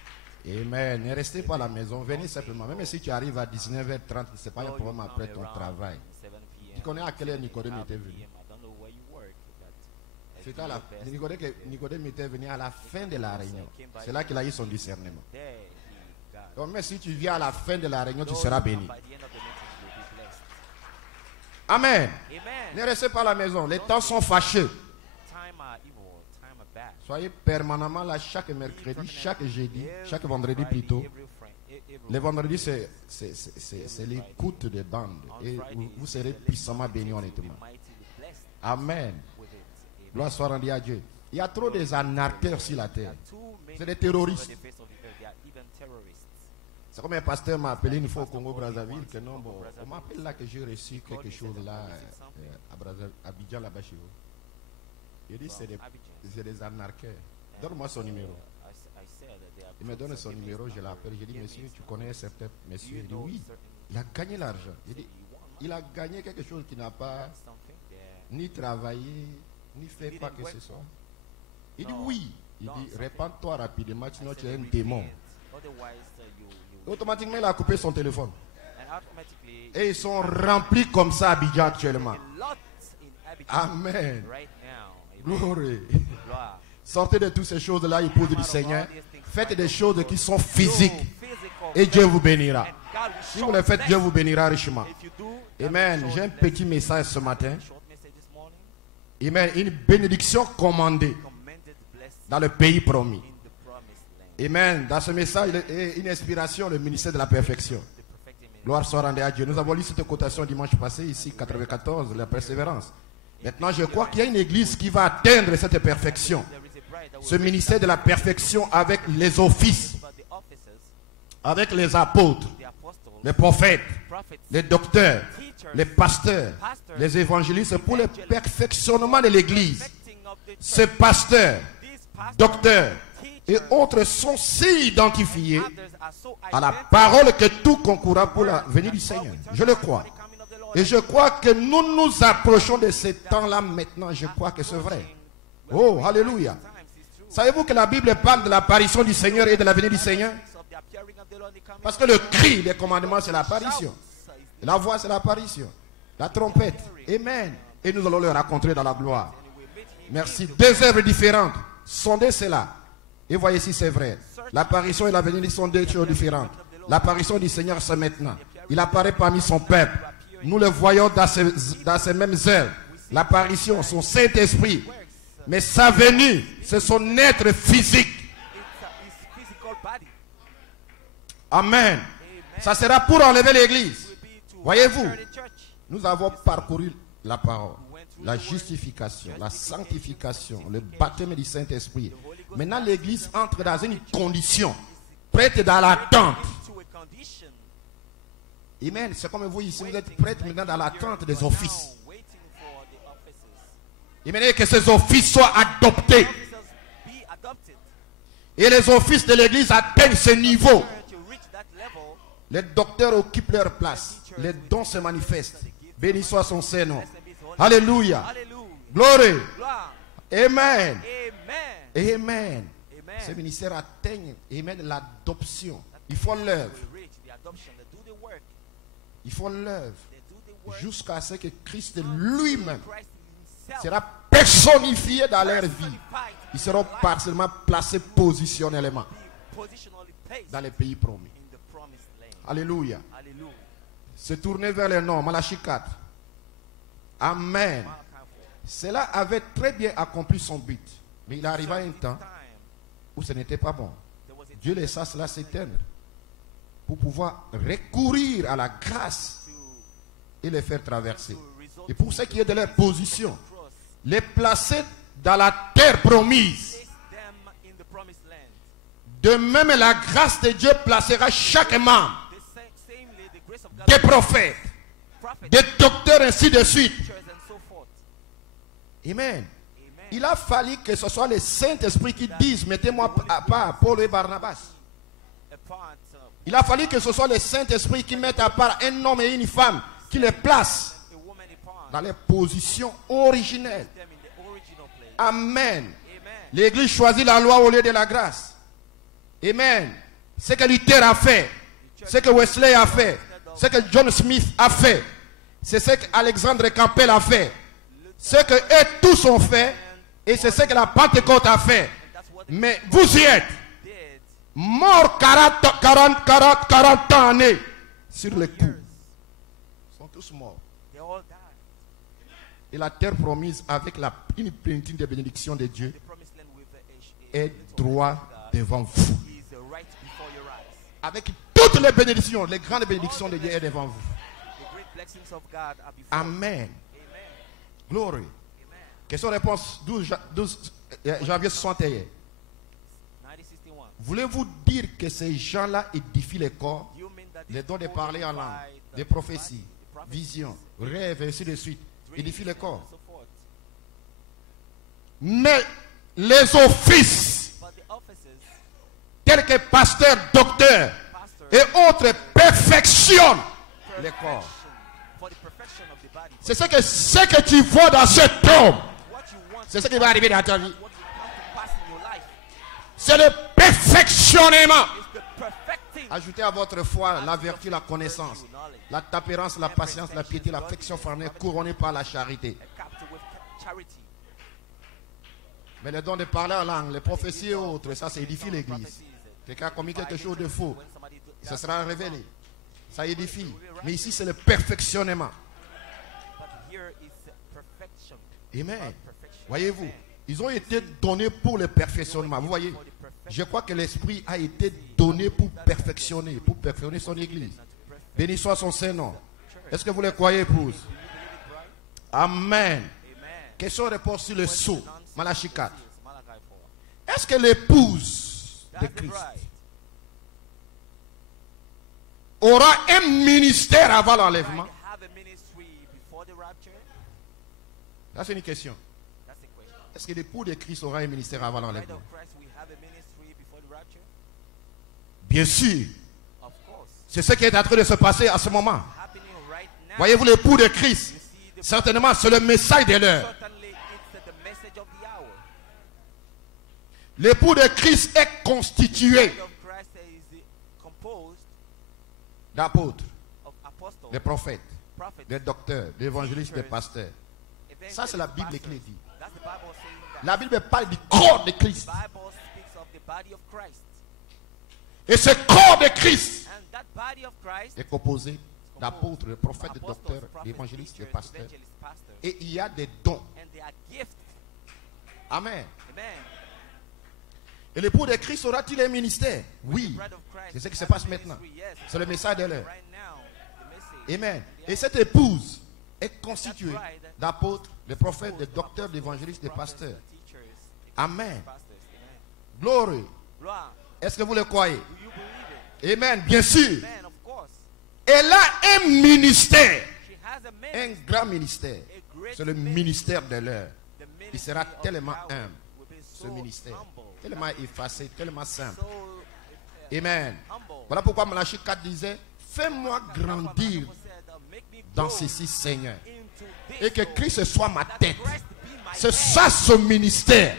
Amen. Ne restez pas à la maison, venez simplement. Même si tu arrives à 19h30, ce n'est pas un Though problème you après come ton around travail. 7 p.m., Tu connais à quelle heure Nicodème était 7 venu? p.m., I don't know where you work, but C'était à do la... your best. Nicodème était venu à la fin de la réunion. C'est là qu'il a eu son discernement. There he got. Donc, même si tu viens à la fin de la réunion, tu Though seras you come béni. by the end of the meeting, you'll be blessed. Amen. Amen. Ne restez pas à la maison. Les temps sont fâcheux. Time are evil, time are bad. Soyez permanemment là chaque mercredi, chaque jeudi, Every chaque vendredi Friday, plutôt. every Les vendredis, c'est l'écoute des bandes. Et vous serez puissamment bénis honnêtement. Amen. Gloire soit rendue à Dieu. Il y a trop des anarcheurs sur la terre. C'est des terroristes. C'est comme un pasteur m'a appelé une fois au Congo-Brazzaville que non, bon, on m'appelle là que j'ai reçu quelque chose là, à Abidjan là-bas chez vous. Il dit c'est des anarcheurs. Donne-moi son numéro. Il me donne son numéro, je l'appelle. Je dis, monsieur, tu connais certain monsieur? Il dit, oui. Il a gagné l'argent. Il dit, il a gagné quelque chose qui n'a pas ni travaillé, ni fait quoi que ce soit. Il dit, oui. Il dit, répands-toi rapidement, sinon tu es un démon. Automatiquement, il a coupé son téléphone. Et ils sont remplis comme ça à Abidjan actuellement. Amen. Gloire. Sortez de toutes ces choses-là, épouse du Seigneur. Faites des choses qui sont physiques. Et Dieu vous bénira. Si vous le faites, Dieu vous bénira richement. Amen. J'ai un petit message ce matin. Amen. Une bénédiction commandée dans le pays promis. Amen. Dans ce message, il y a une inspiration, le ministère de la perfection. Gloire soit rendue à Dieu. Nous avons lu cette cotation dimanche passé, ici, 94, la persévérance. Maintenant, je crois qu'il y a une église qui va atteindre cette perfection. Ce ministère de la perfection avec les offices, avec les apôtres, les prophètes, les docteurs, les pasteurs, les évangélistes, pour le perfectionnement de l'église. Ces pasteurs, docteurs et autres sont si identifiés à la parole que tout concourra pour la venue du Seigneur. Je le crois. Et je crois que nous nous approchons de ce temps-là maintenant. Je crois que c'est vrai. Oh, alléluia. Savez-vous que la Bible parle de l'apparition du Seigneur et de la venue du Seigneur? Parce que le cri des commandements, c'est l'apparition. La voix, c'est l'apparition. La trompette. Amen. Et nous allons le rencontrer dans la gloire. Merci. Deux œuvres différentes. Sondez cela. Et voyez si c'est vrai. L'apparition et la venue sont deux choses différentes. L'apparition du Seigneur, c'est maintenant. Il apparaît parmi son peuple. Nous le voyons dans ces mêmes œuvres. L'apparition, son Saint-Esprit. Mais sa venue, c'est son être physique. Amen. Ça sera pour enlever l'église. Voyez-vous, nous avons parcouru la parole, la justification, la sanctification, le baptême du Saint-Esprit. Maintenant, l'église entre dans une condition, prête dans l'attente. Amen. C'est comme vous ici, vous êtes prêts maintenant dans l'attente des offices. Amen. Que ces offices soient adoptés. Et les offices de l'église atteignent ce niveau. Les docteurs occupent leur place. Les dons se manifestent. Béni soit son Seigneur. Alléluia. Gloire. Amen. Amen. Ce ministère atteigne, amen, l'adoption. Il faut l'œuvre. Il faut l'œuvre. Jusqu'à ce que Christ lui-même sera personnifié dans leur vie. Ils seront partiellement placés positionnellement dans les pays promis. Alléluia. Se tourner vers les noms. Malachie 4. Amen. Cela avait très bien accompli son but. Mais il arriva un temps où ce n'était pas bon. Dieu laissa cela s'éteindre pour pouvoir recourir à la grâce et les faire traverser. Et pour ce qui est de leur position, les placer dans la terre promise. De même, la grâce de Dieu placera chaque membre, des prophètes, des docteurs, ainsi de suite. Amen. Il a fallu que ce soit le Saint-Esprit qui dise, mettez-moi à part Paul et Barnabas. Il a fallu que ce soit le Saint-Esprit qui mette à part un homme et une femme, qui les place dans les positions originelles. Amen. L'église choisit la loi au lieu de la grâce. Amen. Ce que Luther a fait, ce que Wesley a fait, ce que John Smith a fait, c'est ce qu'Alexandre Campbell a fait, ce que eux tous ont fait, et c'est ce que la Pentecôte a fait. Mais vous y êtes morts 40 années sur le coup. Ils sont tous morts. Et la terre promise avec une plénitude de bénédiction de Dieu est droit devant vous. Avec toutes les bénédictions, les grandes bénédictions de Dieu est devant vous. Amen. Gloire. Question-réponse 12 janvier 61. Voulez-vous dire que ces gens-là édifient les corps, les dons de parler en langue, des prophéties, visions, rêves, et ainsi de suite, édifient les corps? Mais les offices tels que pasteurs, docteurs et autres perfectionnent les corps. C'est ce que tu vois dans cet homme. C'est ce qui va arriver dans ta vie. C'est le perfectionnement. Ajoutez à votre foi la vertu, la connaissance, la tempérance, la patience, la piété, l'affection fraternelle, couronnée par la charité. Mais le don de parler en langue, les prophéties et autres, ça, ça édifie l'église. Quelqu'un a commis quelque chose de faux, ça sera révélé. Ça édifie. Mais ici, c'est le perfectionnement. Amen. Voyez-vous, ils ont été donnés pour le perfectionnement. Vous voyez, je crois que l'Esprit a été donné pour perfectionner son église. Béni soit son Saint-Nom. Est-ce que vous le croyez, épouse? Amen. Question-réponse sur le sceau. Malachie 4. Est-ce que l'épouse de Christ aura un ministère avant l'enlèvement? Ça, c'est une question. Est-ce que l'époux de Christ aura un ministère avant l'enlèvement? Bien sûr. C'est ce qui est en train de se passer à ce moment. Voyez-vous, l'époux de Christ, certainement, c'est le message de l'heure. L'époux de Christ est constitué d'apôtres, de prophètes, de docteurs, d'évangélistes, de pasteurs. Ça, c'est la Bible qui le dit. La Bible parle du corps de Christ. Et ce corps de Christ est composé d'apôtres, de prophètes, de docteurs, d'évangélistes, de pasteurs. Et il y a des dons. Amen. Et l'époux de Christ aura-t-il un ministère? Oui. C'est ce qui se passe maintenant. C'est le message de l'heure. Amen. Et cette épouse est constituée d'apôtres, de prophètes, de docteurs, d'évangélistes, de pasteurs. Amen. Gloire. Est-ce que vous le croyez? Amen. Bien sûr. Elle a un ministère. Un grand ministère. C'est le ministère de l'heure. Il sera tellement humble. Ce ministère. Tellement effacé, tellement simple. Amen. Voilà pourquoi Malachie 4 disait: fais-moi grandir dans ceci, Seigneur. Et que Christ soit ma tête. C'est ça son ministère.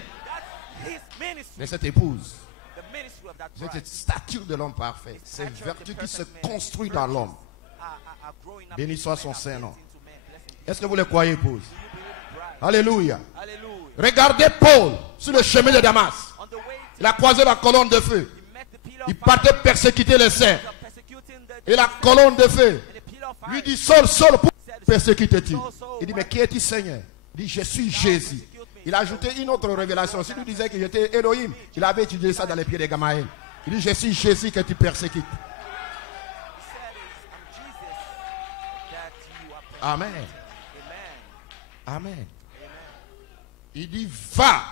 De cette épouse. Cette stature de l'homme parfait. Cette vertu qui se construit dans l'homme. Béni soit son Saint-Nom. Est-ce que vous le croyez, épouse? Alléluia. Regardez Paul sur le chemin de Damas. Il a croisé la colonne de feu. Il partait persécuter les saints. Et la colonne de feu lui dit: Saul, Saul, pour persécuter-tu? Il dit: mais qui es-tu, Seigneur? Il dit: je suis Jésus. Il a ajouté une autre révélation. S'il lui disait que j'étais Elohim, il avait étudié ça dans les pieds de Gamaël. Il dit: je suis Jésus que tu persécutes. Amen. Amen. Il dit: va.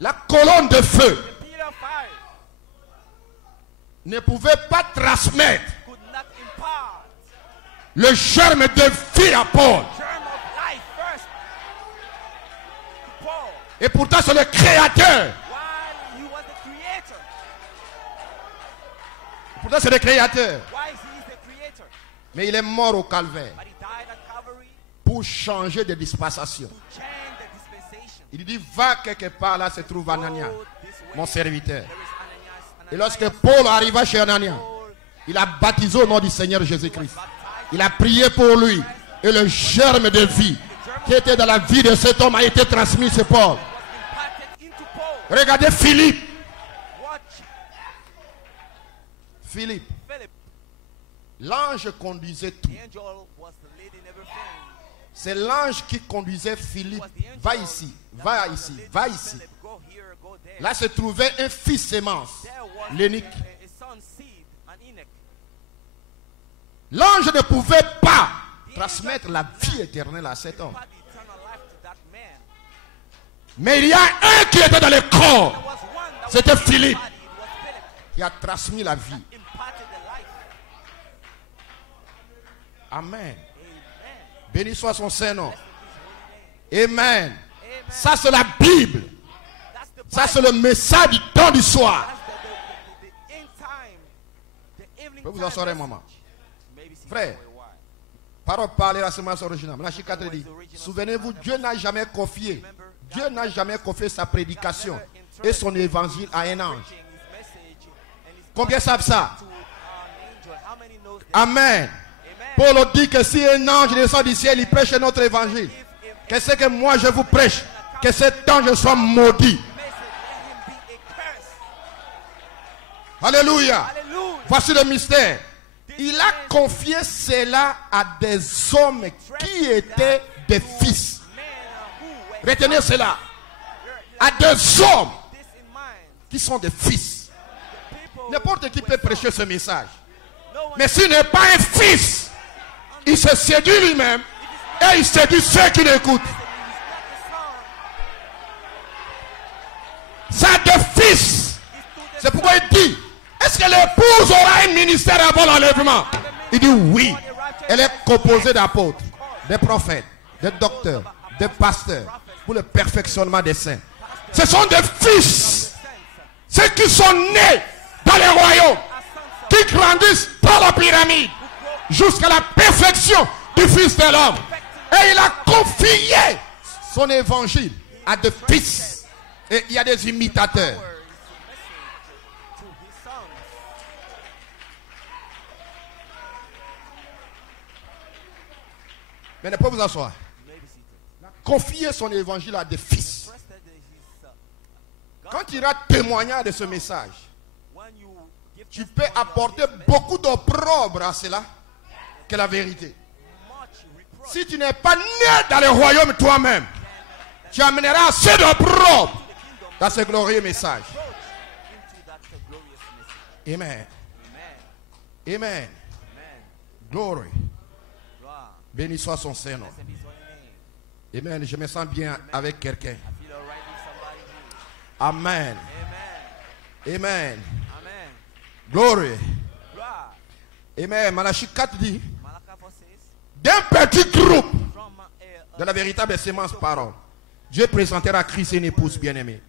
La colonne de feu ne pouvait pas transmettre le germe de vie à Paul. Et pourtant c'est le Créateur. Pourtant c'est le Créateur. Mais il est mort au calvaire pour changer de dispensation. Il dit: va quelque part, là se trouve Anania, mon serviteur. Et lorsque Paul arriva chez Anania, il a baptisé au nom du Seigneur Jésus-Christ. Il a prié pour lui. Et le germe de vie qui était dans la vie de cet homme a été transmis à Paul. Regardez Philippe. Philippe. L'ange conduisait tout. C'est l'ange qui conduisait Philippe. Va ici, va ici, va ici. Là se trouvait un fils sémence, l'Énique. L'ange ne pouvait pas transmettre la vie éternelle à cet homme. Mais il y a un qui était dans le corps. C'était Philippe qui a transmis la vie. Amen. Béni soit son Saint-Nom. Amen. Ça c'est la Bible. Ça, c'est le message du temps du soir. Vous pouvez vous asseoir un moment. Frère, parole parler à ce semence originale. Malachie 4 dit, souvenez-vous, Dieu n'a jamais confié sa prédication et son évangile à un ange. Combien savent ça? Amen. Paul dit que si un ange descend du ciel, il prêche notre évangile. Qu'est-ce que moi je vous prêche? Que cet ange soit maudit. Alléluia. Voici le mystère. Il a confié cela à des hommes qui étaient des fils. Retenez cela. À des hommes qui sont des fils. N'importe qui peut prêcher ce message. Mais s'il n'est pas un fils, il se séduit lui-même et il séduit ceux qui l'écoutent. Ça de fils. C'est pourquoi il dit, est-ce que l'épouse aura un ministère avant l'enlèvement? Il dit oui. Elle est composée d'apôtres, des prophètes, des docteurs, des pasteurs pour le perfectionnement des saints. Ce sont des fils. Ceux qui sont nés dans les royaumes, qui grandissent dans la pyramide jusqu'à la perfection du Fils de l'homme. Et il a confié son évangile à des fils. Et il y a des imitateurs. Mais ne peut vous asseoir. Confier son évangile à des fils. Quand tu iras témoigner de ce message, tu peux apporter beaucoup d'opprobre à cela que la vérité. Si tu n'es pas né dans le royaume toi-même, tu amèneras assez d'opprobre dans ce glorieux message. Amen. Amen. Glory. Béni soit son Seigneur. Amen. Je me sens bien avec quelqu'un. Amen. Amen. Glory. Amen. Malachie 4 dit, d'un petit groupe de la véritable sémence parole, Dieu présentera à Christ une épouse bien-aimée,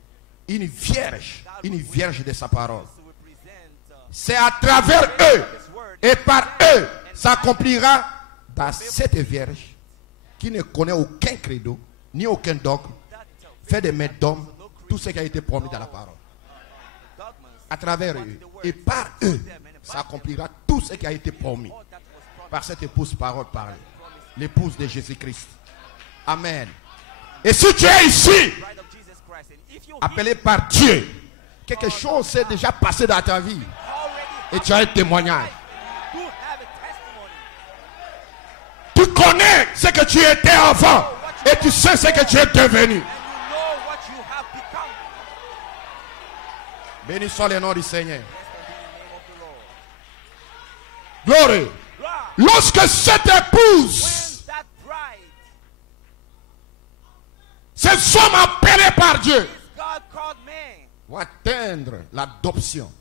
une vierge de sa parole. C'est à travers eux et par eux s'accomplira dans cette vierge qui ne connaît aucun credo ni aucun dogme, fait des maîtres d'hommes tout ce qui a été promis dans la parole. À travers eux et par eux s'accomplira tout ce qui a été promis par cette épouse parole parlée, l'épouse de Jésus-Christ. Amen. Et si tu es ici appelé par Dieu, quelque chose s'est déjà passé dans ta vie et tu as un témoignage. Tu connais ce que tu étais avant et tu sais ce que tu es devenu. Béni soit le nom du Seigneur. Gloire. Lorsque cette épouse, ces hommes appelés par Dieu, vont atteindre l'adoption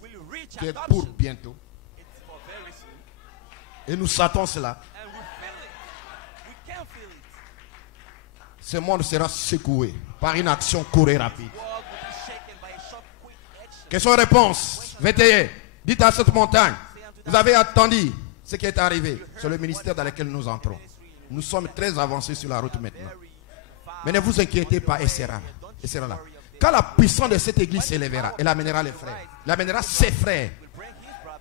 qui est pour bientôt. Et nous sentons cela. Ce monde sera secoué par une action courte et rapide. Question-réponse. 21. Dites à cette montagne, vous avez attendu ce qui est arrivé. C'est le ministère dans lequel nous entrons. Nous sommes très avancés sur la route maintenant. Mais ne vous inquiétez pas, et sera là. Quand la puissance de cette église s'élèvera, elle amènera les frères. Elle amènera ses frères.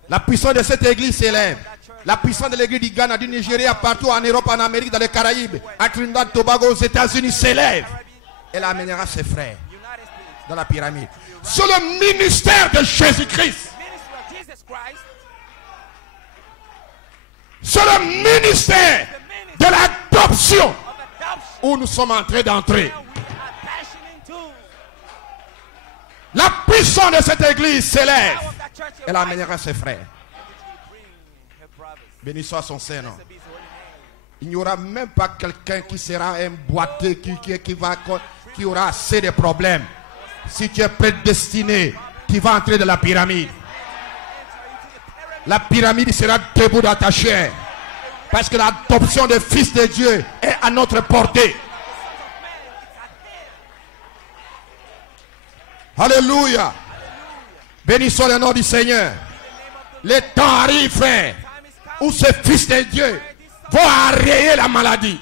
La puissance de cette église s'élève. La puissance de l'église du Ghana, du Nigeria, partout en Europe, en Amérique, dans les Caraïbes, à Trinidad, Tobago, aux États-Unis s'élève. Elle amènera ses frères dans la pyramide. Sur le ministère de Jésus-Christ. Sur le ministère de l'adoption où nous sommes en train d'entrer. La puissance de cette église s'élève. Elle amènera ses frères. Béni soit son Seigneur. Il n'y aura même pas quelqu'un qui sera un boiteux qui aura assez de problèmes. Si tu es prédestiné, tu vas entrer dans la pyramide. La pyramide sera debout dans ta chair. Parce que l'adoption des fils de Dieu est à notre portée. Alléluia. Bénissons le nom du Seigneur. Le temps arrive, frère, où ce fils de Dieu va arrayer la maladie.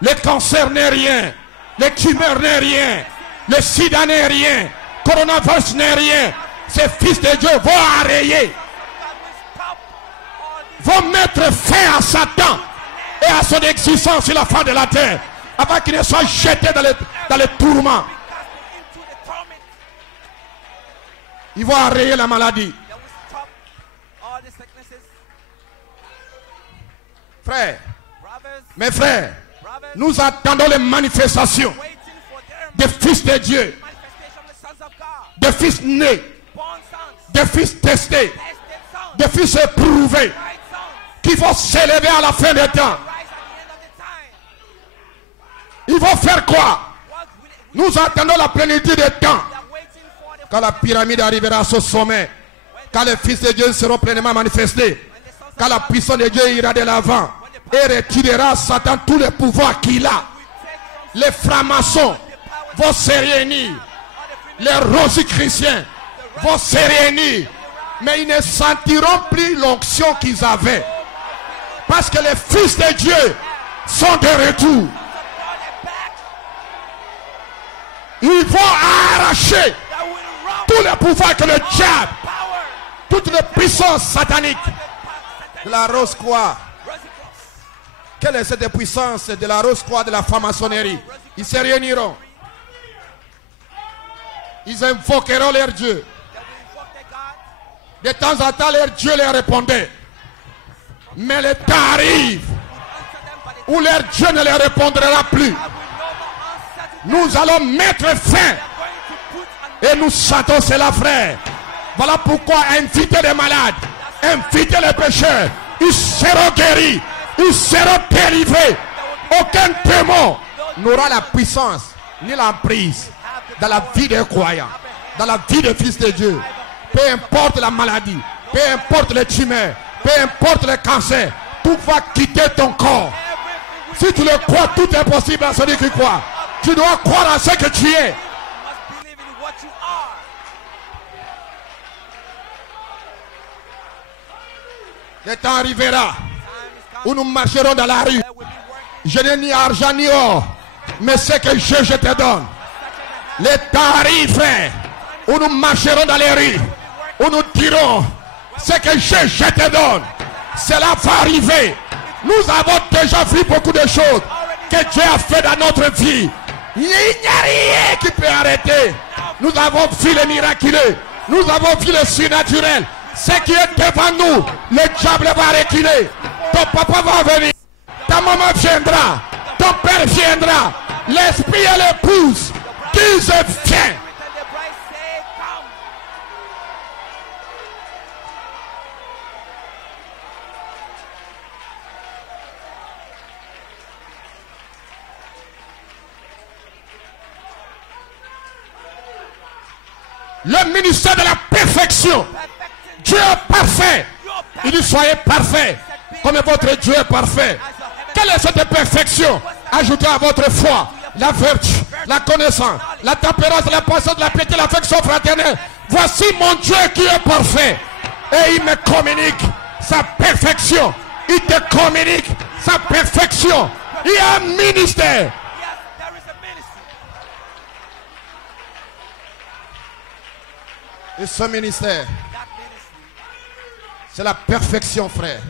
Le cancer n'est rien. Le tumeur n'est rien. Le sida n'est rien. Coronavirus n'est rien. Ce fils de Dieu va arrayer. Va mettre fin à Satan et à son existence sur la face de la terre, avant qu'il ne soit jeté dans les tourments. Il va arrayer la maladie. Frères, mes frères, nous attendons les manifestations des fils de Dieu, des fils nés, des fils testés, des fils éprouvés, qui vont s'élever à la fin des temps. Ils vont faire quoi? Nous attendons la plénitude des temps. Quand la pyramide arrivera à ce sommet, quand les fils de Dieu seront pleinement manifestés, quand la puissance de Dieu ira de l'avant et retirera à Satan tous les pouvoirs qu'il a, les francs-maçons vont se réunir, les rosicruciens vont se réunir, mais ils ne sentiront plus l'onction qu'ils avaient, parce que les fils de Dieu sont de retour. Ils vont arracher tous les pouvoirs que le diable, toutes les puissances sataniques de la Rose-Croix. Quelle est cette puissance de la Rose-Croix de la franc-maçonnerie? Ils se réuniront. Ils invoqueront leur Dieu. De temps en temps, leur Dieu leur répondait. Mais le temps arrive où leur Dieu ne leur répondra plus. Nous allons mettre fin. Et nous chantons cela, frère. Voilà pourquoi invitez les malades, invitez les pécheurs. Ils seront guéris, ils seront délivrés. Aucun démon n'aura la puissance ni l'emprise dans la vie des croyants, dans la vie des fils de Dieu. Peu importe la maladie, peu importe les tumeurs, peu importe le cancer, tout va quitter ton corps. Si tu le crois, tout est possible à celui qui croit. Tu dois croire à ce que tu es. Le temps arrivera où nous marcherons dans la rue. Je n'ai ni argent ni or, mais ce que je te donne. Le temps arrive, frère, où nous marcherons dans les rues, où nous dirons ce que je te donne. Cela va arriver. Nous avons déjà vu beaucoup de choses que Dieu a fait dans notre vie. Il n'y a rien qui peut arrêter. Nous avons vu le miraculeux. Nous avons vu le surnaturel. Ce qui est devant nous, le diable va reculer. Ton papa va venir. Ta maman viendra. Ton père viendra. L'esprit et l'épouse disent viens. Le ministère de la perfection. Dieu est parfait. Il dit soyez parfait comme votre Dieu est parfait. Quelle est cette perfection? Ajoutez à votre foi la vertu, la connaissance, la tempérance, la patience, la piété, l'affection fraternelle. Voici mon Dieu qui est parfait. Et il me communique sa perfection. Il te communique sa perfection. Il y a un ministère. Et ce ministère, c'est la perfection, frère.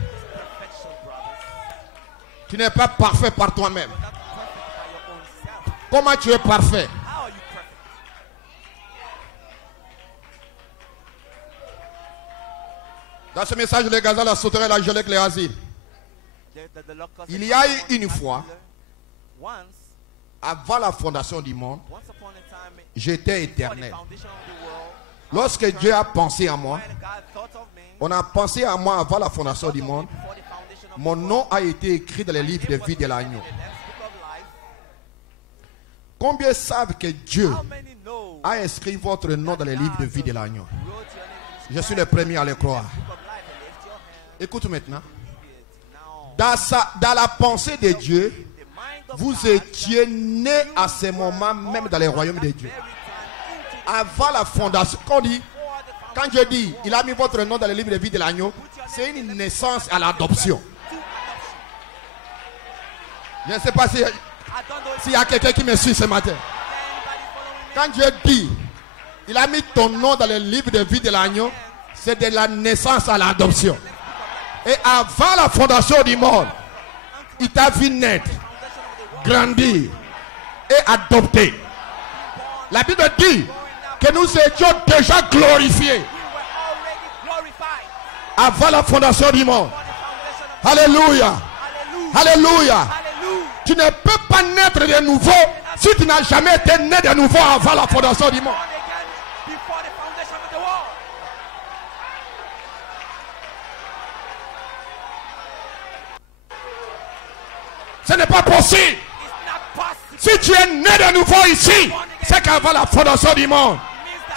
Tu n'es pas parfait par toi-même. Comment tu es parfait? Dans ce message, les gazelles, la sauterelle, la gelée, les asiles. Il y a eu une fois, avant la fondation du monde, j'étais éternel. Lorsque Dieu a pensé à moi, on a pensé à moi avant la fondation du monde. Mon nom a été écrit dans les livres de vie de l'agneau. Combien savent que Dieu a inscrit votre nom dans les livres de vie de l'agneau? Je suis le premier à le croire. Écoute maintenant. Dans la pensée de Dieu, Vous étiez nés à ce moment même dans les royaumes de Dieu. Avant la fondation, quand je dis, il a mis votre nom dans le livre de vie de l'agneau, c'est une naissance à l'adoption. Je ne sais pas s'il y a quelqu'un qui me suit ce matin. Quand je dis, il a mis ton nom dans le livre de vie de l'agneau, c'est de la naissance à l'adoption. Et avant la fondation du monde, il t'a vu naître, grandir et adopter. La Bible dit que nous étions déjà glorifiés avant la fondation du monde. Alléluia. Alléluia. Tu ne peux pas naître de nouveau si tu n'as jamais été né de nouveau avant la fondation du monde. Ce n'est pas possible. Si tu es né de nouveau ici, c'est qu'avant la fondation du monde,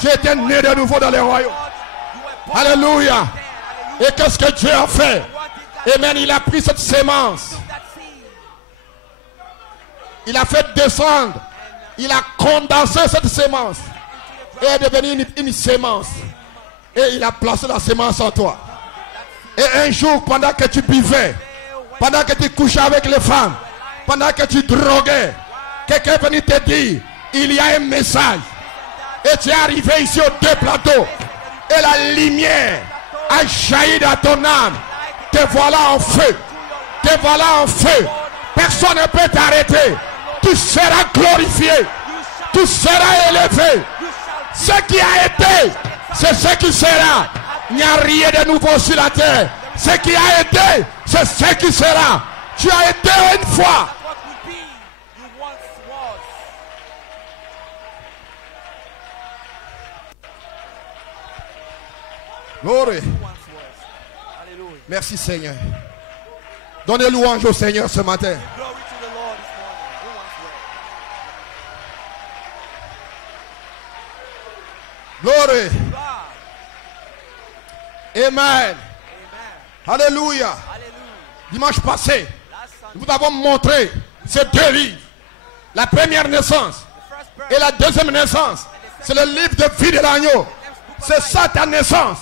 tu étais né de nouveau dans les royaumes. Alléluia. Et qu'est-ce que Dieu a fait? Amen. Il a pris cette sémence. Il a fait descendre. Il a condensé cette sémence. Et est devenue une sémence. Et il a placé la sémence en toi. Et un jour, pendant que tu buvais, pendant que tu couchais avec les femmes, pendant que tu droguais, quelqu'un est venu te dire, il y a un message. Et tu es arrivé ici aux deux plateaux. Et la lumière a jailli dans ton âme. Te voilà en feu. Te voilà en feu. Personne ne peut t'arrêter. Tu seras glorifié. Tu seras élevé. Ce qui a été, c'est ce qui sera. Il n'y a rien de nouveau sur la terre. Ce qui a été, c'est ce qui sera. Tu as été une fois. Glory. Merci Seigneur. Donnez louange au Seigneur ce matin. Glory. Amen. Alléluia. Dimanche passé, nous vous avons montré ces deux livres. La première naissance et la deuxième naissance. C'est le livre de vie de l'agneau. C'est ça ta naissance.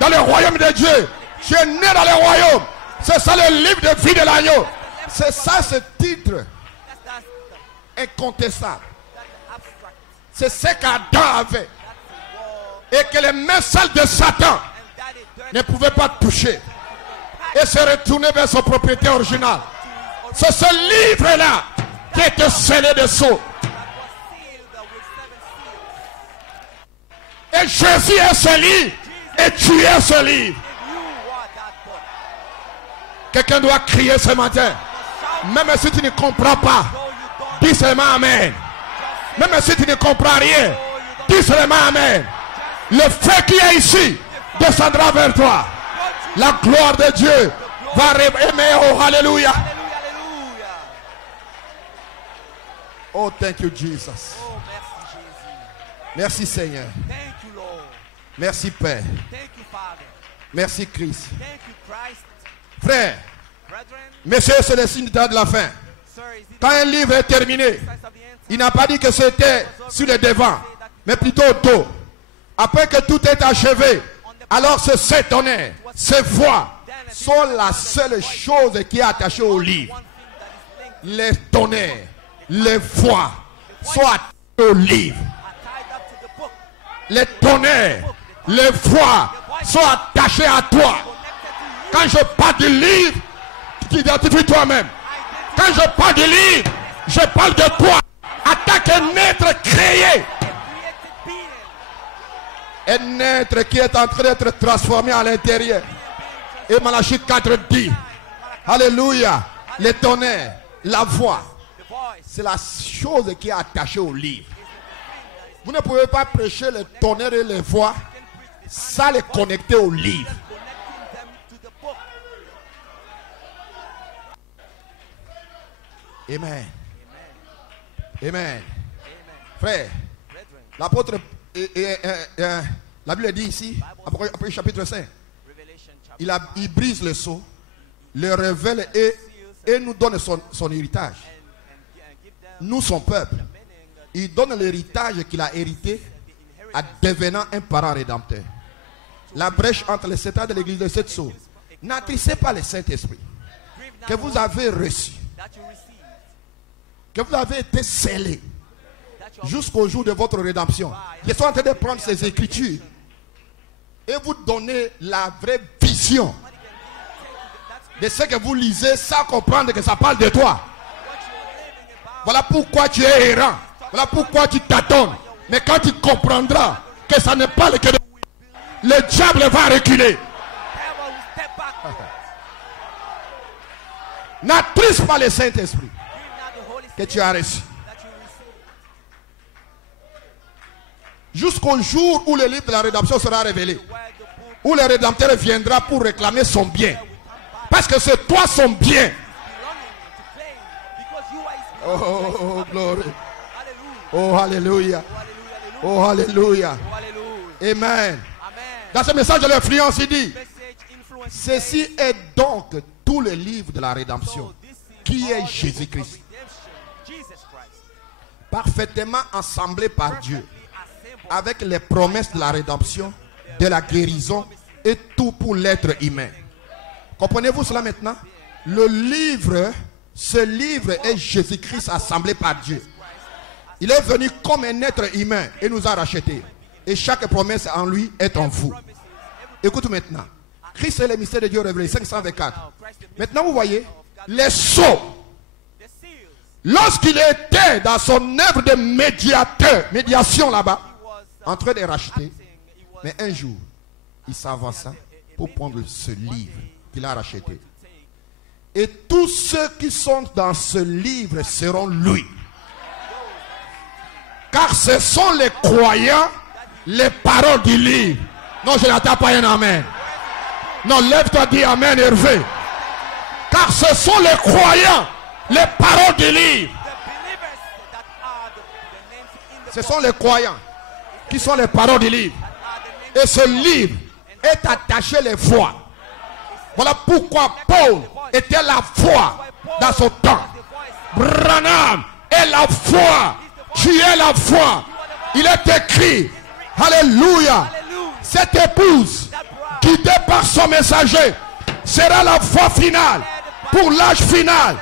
Dans le royaume de Dieu. Tu es né dans le royaume. C'est ça le livre de vie de l'agneau. C'est ça ce titre incontestable. C'est ce qu'Adam avait. Et que les mains sales de Satan ne pouvaient pas toucher. Et se retourner vers son propriétaire original. C'est ce livre-là qui était scellé de sceaux. Et Jésus est ce livre. Et tu es ce livre. Quelqu'un doit crier ce matin. Même si tu ne comprends pas, dis seulement Amen. Même si tu ne comprends rien, dis seulement Amen. Le feu qui est ici descendra vers toi. La gloire de Dieu va aimer. Oh, alléluia. Oh, thank you, Jesus. Merci, Seigneur. Merci, Père. Merci, Christ. Frère, messieurs, c'est le signe de la fin. Quand un livre est terminé, il n'a pas dit que c'était sur le devant, mais plutôt au dos. Après que tout est achevé, alors ce sept tonnerres, ces voix sont la seule chose qui est attachée au livre. Les tonnerres, les voix sont attachées au livre. Les tonnerres, les voix sont attachées à toi. Quand je parle du livre, tu t'identifies toi-même. Quand je parle du livre, je parle de toi. En tant qu'un être créé. Un être qui est en train d'être transformé à l'intérieur. Et Malachie 4 dit, alléluia, les tonnerres, la voix, c'est la chose qui est attachée au livre. Vous ne pouvez pas prêcher les tonnerres et les voix sans les connecter au livre. Amen. Amen. Frère, l'apôtre, la Bible dit ici, après chapitre 5, il brise le sceau, le révèle et nous donne son héritage. nous son peuple, il donne l'héritage qu'il a hérité en devenant un parent rédempteur. La brèche entre les 7 ans de l'église de cette source. N'attristez pas le Saint-Esprit que vous avez reçu, que vous avez été scellé jusqu'au jour de votre rédemption. Je suis en train de prendre ces écritures et vous donner la vraie vision de ce que vous lisez sans comprendre que ça parle de toi. Voilà pourquoi tu es errant. Voilà pourquoi tu t'attends. Mais quand tu comprendras que ça ne parle que de... Le diable va reculer. N'attriste pas le Saint-Esprit que tu as reçu. Jusqu'au jour où le livre de la rédemption sera révélé. Où le Rédempteur viendra pour réclamer son bien. Parce que c'est toi son bien. Oh, glory. Oh, alléluia. Oh, alléluia. Amen. Dans ce message de l'influence, il dit: ceci est donc tout le livre de la rédemption, qui est Jésus-Christ, parfaitement assemblé par Dieu, avec les promesses de la rédemption, de la guérison et tout pour l'être humain. Comprenez-vous cela maintenant? Le livre, ce livre est Jésus-Christ assemblé par Dieu. Il est venu comme un être humain et nous a rachetés. Et chaque promesse en lui est en vous. Écoute maintenant. Christ est le mystère de Dieu révélé, 524. Maintenant vous voyez, les sceaux. Lorsqu'il était dans son œuvre de médiation là-bas, en train de racheter, mais un jour, il s'avança pour prendre ce livre qu'il a racheté. Et tous ceux qui sont dans ce livre seront lui. Car ce sont les croyants, les paroles du livre. Non, je n'attends pas un amen. Non, lève-toi, dis amen, Hervé. Car ce sont les croyants, les paroles du livre. Ce sont les croyants qui sont les paroles du livre. Et ce livre est attaché les foi. Voilà pourquoi Paul était la foi dans son temps. Branham est la foi. Tu es la foi. Il est écrit, alléluia, cette épouse guidée par son messager sera la foi finale pour l'âge final.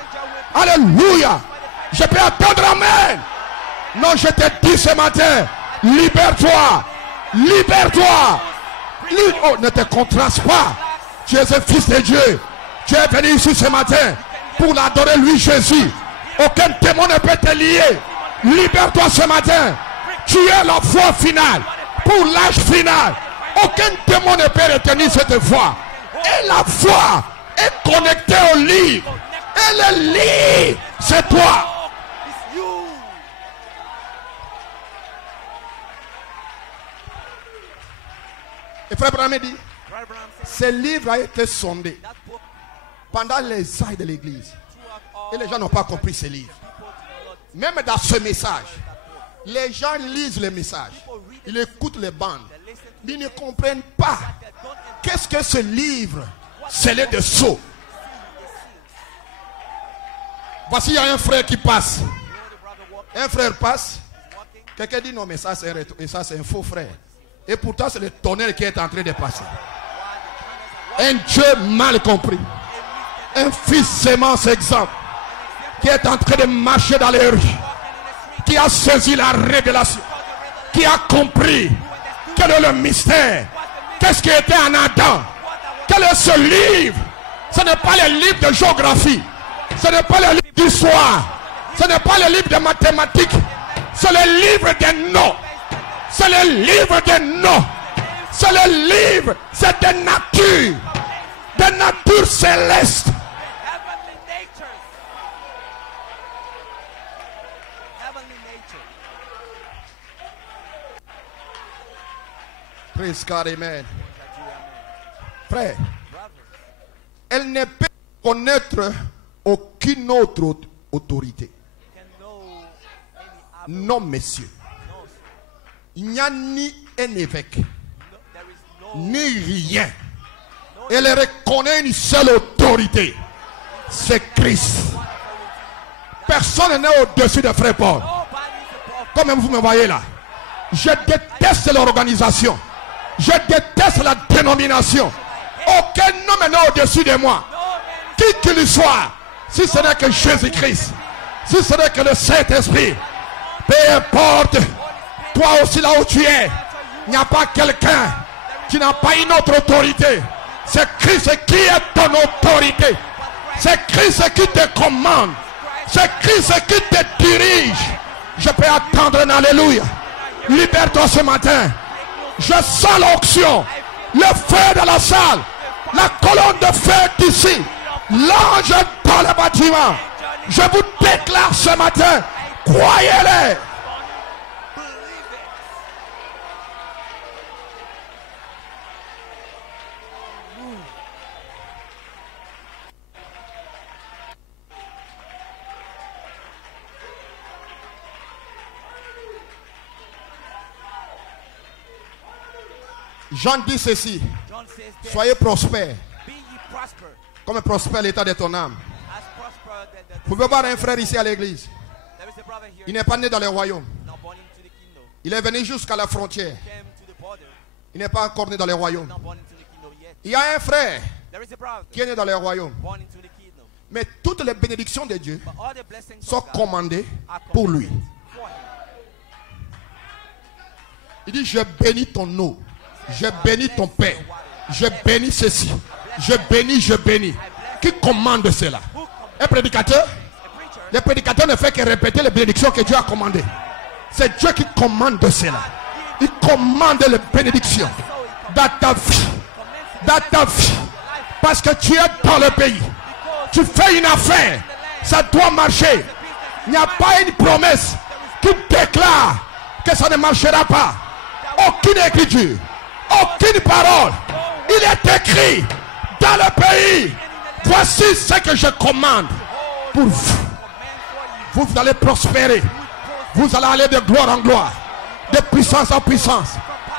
Alléluia. Je peux attendre amen. Non, je te dis ce matin, libère-toi. Libère-toi. Oh, ne te contraste pas. Tu es un fils de Dieu. Tu es venu ici ce matin pour l'adorer lui Jésus. Aucun démon ne peut te lier. Libère-toi ce matin. Tu es la foi finale pour l'âge final. Aucun démon ne peut retenir cette foi. Et la foi est connectée au livre. Et le livre, c'est toi. Et frère Branham dit, ce livre a été sondé pendant les années de l'église. Et les gens n'ont pas compris ce livre. Même dans ce message, les gens lisent les messages. Ils écoutent les bandes. Mais ils ne comprennent pas. Qu'est-ce que ce livre? C'est le dessous. Voici, il y a un frère qui passe. Un frère passe. Quelqu'un dit non, mais ça c'est un faux frère. Et pourtant c'est le tonnerre qui est en train de passer. Un Dieu mal compris. Un fils sémence exemple. Qui est en train de marcher dans les rues. Qui a saisi la révélation. Qui a compris quel est le mystère. Qu'est-ce qui était en Adam. Quel est ce livre? Ce n'est pas le livre de géographie. Ce n'est pas le livre d'histoire. Ce n'est pas le livre de mathématiques. C'est le livre des noms. C'est le livre des noms. C'est le livre. C'est de nature. De nature céleste. Praise God, amen. Frère, elle ne peut connaître aucune autre autorité. Non, messieurs. Il n'y a ni un évêque, ni rien. Elle reconnaît une seule autorité. C'est Christ. Personne n'est au-dessus de Frère Paul. Comme vous me voyez là. Je déteste l'organisation. Je déteste la dénomination. Aucun homme n'est au-dessus de moi. Qui qu'il soit. Si ce n'est que Jésus-Christ. Si ce n'est que le Saint-Esprit. Peu importe. Toi aussi là où tu es. Il n'y a pas quelqu'un qui n'a pas une autre autorité. C'est Christ qui est ton autorité. C'est Christ qui te commande. C'est Christ qui te dirige. Je peux attendre un alléluia. Libère-toi ce matin. Je sens l'onction. Le feu dans la salle. La colonne de feu d'ici. L'ange dans le bâtiment. Je vous déclare ce matin. Croyez-le. Jean dit ceci. Soyez prospères. Comme prospère l'état de ton âme. Vous pouvez voir un frère ici à l'église. Il n'est pas né dans le royaume. Il est venu jusqu'à la frontière. Il n'est pas encore né dans le royaume. Il y a un frère qui est né dans le royaume. Mais toutes les bénédictions de Dieu sont commandées pour lui. Il dit, je bénis ton eau. Je bénis ton père. Je bénis ceci. Je bénis. Qui commande cela? Un prédicateur? Le prédicateur ne fait que répéter les bénédictions que Dieu a commandées. C'est Dieu qui commande cela. Il commande les bénédictions dans ta vie. Dans ta vie. Parce que tu es dans le pays. Tu fais une affaire. Ça doit marcher. Il n'y a pas une promesse qui déclare que ça ne marchera pas. Aucune écriture. Aucune parole. Il est écrit dans le pays. Voici ce que je commande pour vous. Vous allez prospérer. Vous allez aller de gloire en gloire. De puissance en puissance.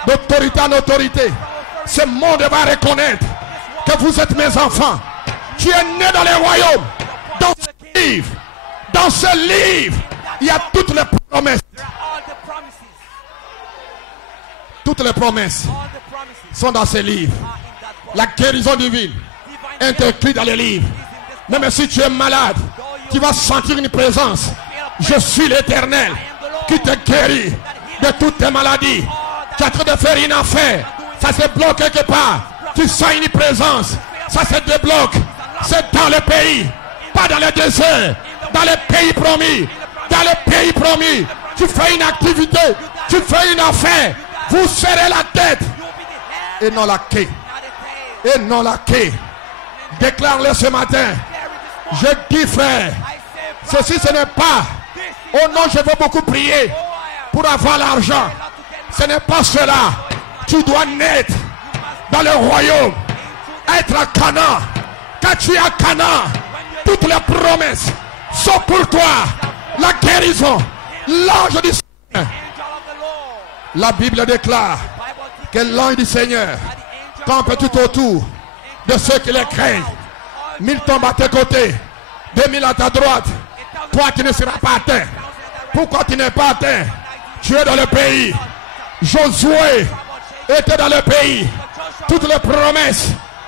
D'autorité en autorité. Ce monde va reconnaître que vous êtes mes enfants. Tu es né dans les royaumes. Dans ce livre. Dans ce livre. Il y a toutes les promesses. Toutes les promesses sont dans ces livres. La guérison divine est écrite dans les livres. Même si tu es malade, tu vas sentir une présence. Je suis l'Éternel qui te guérit de toutes tes maladies. Tu es en train de faire une affaire. Ça se bloque quelque part. Tu sens une présence. Ça se débloque. C'est dans le pays. Pas dans le désert. Dans le pays promis. Dans le pays promis. Tu fais une activité. Tu fais une affaire. Vous serrez la tête et non la queue. Et non la queue. Déclare-le ce matin. Je dis frère, ceci ce n'est pas, oh non je veux beaucoup prier pour avoir l'argent. Ce n'est pas cela. Tu dois naître dans le royaume. Être à Canaan. Quand tu es à Canaan, toutes les promesses sont pour toi. La guérison, l'ange du Seigneur. La Bible déclare que l'ange du Seigneur campe tout autour de ceux qui les craignent. 1000 tombent à tes côtés, 2000 à ta droite. Toi qui ne seras pas atteint. Pourquoi tu n'es pas atteint? Tu es dans le pays. Josué était dans le pays. Toutes les promesses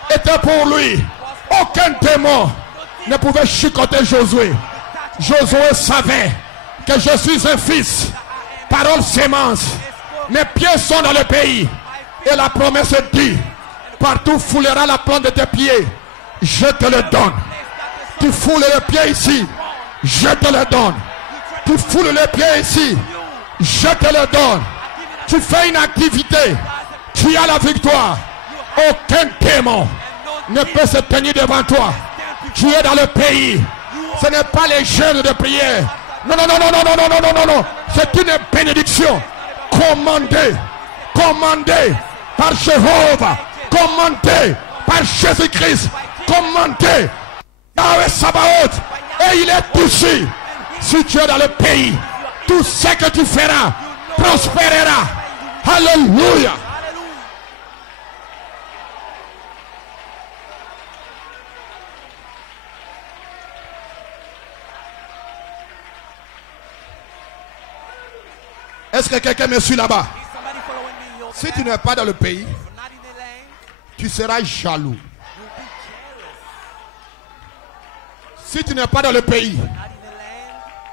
étaient pour lui. Aucun démon ne pouvait chicoter Josué. Josué savait que je suis un fils. Parole sémence. Mes pieds sont dans le pays. Et la promesse dit, partout foulera la plante de tes pieds. Je te le donne. Tu foules les pieds ici. Je te le donne. Tu foules les pieds ici. Je te le donne. Tu fais une activité. Tu as la victoire. Aucun démon ne peut se tenir devant toi. Tu es dans le pays. Ce n'est pas les jeûnes de prière. Non, non, non, non, non, non, non, non, non, non. C'est une bénédiction. Commandé par Jéhovah, commandé par Jésus-Christ, commandé par Sabaoth, et il est ici. Si tu es dans le pays, tout ce que tu feras prospérera. Alléluia. Est-ce que quelqu'un me suit là-bas? Is somebody following me over Si there? tu n'es pas dans le pays, If you're not in the lane, tu seras jaloux. you'll be jealous. Si tu n'es pas dans le pays, Not in the lane,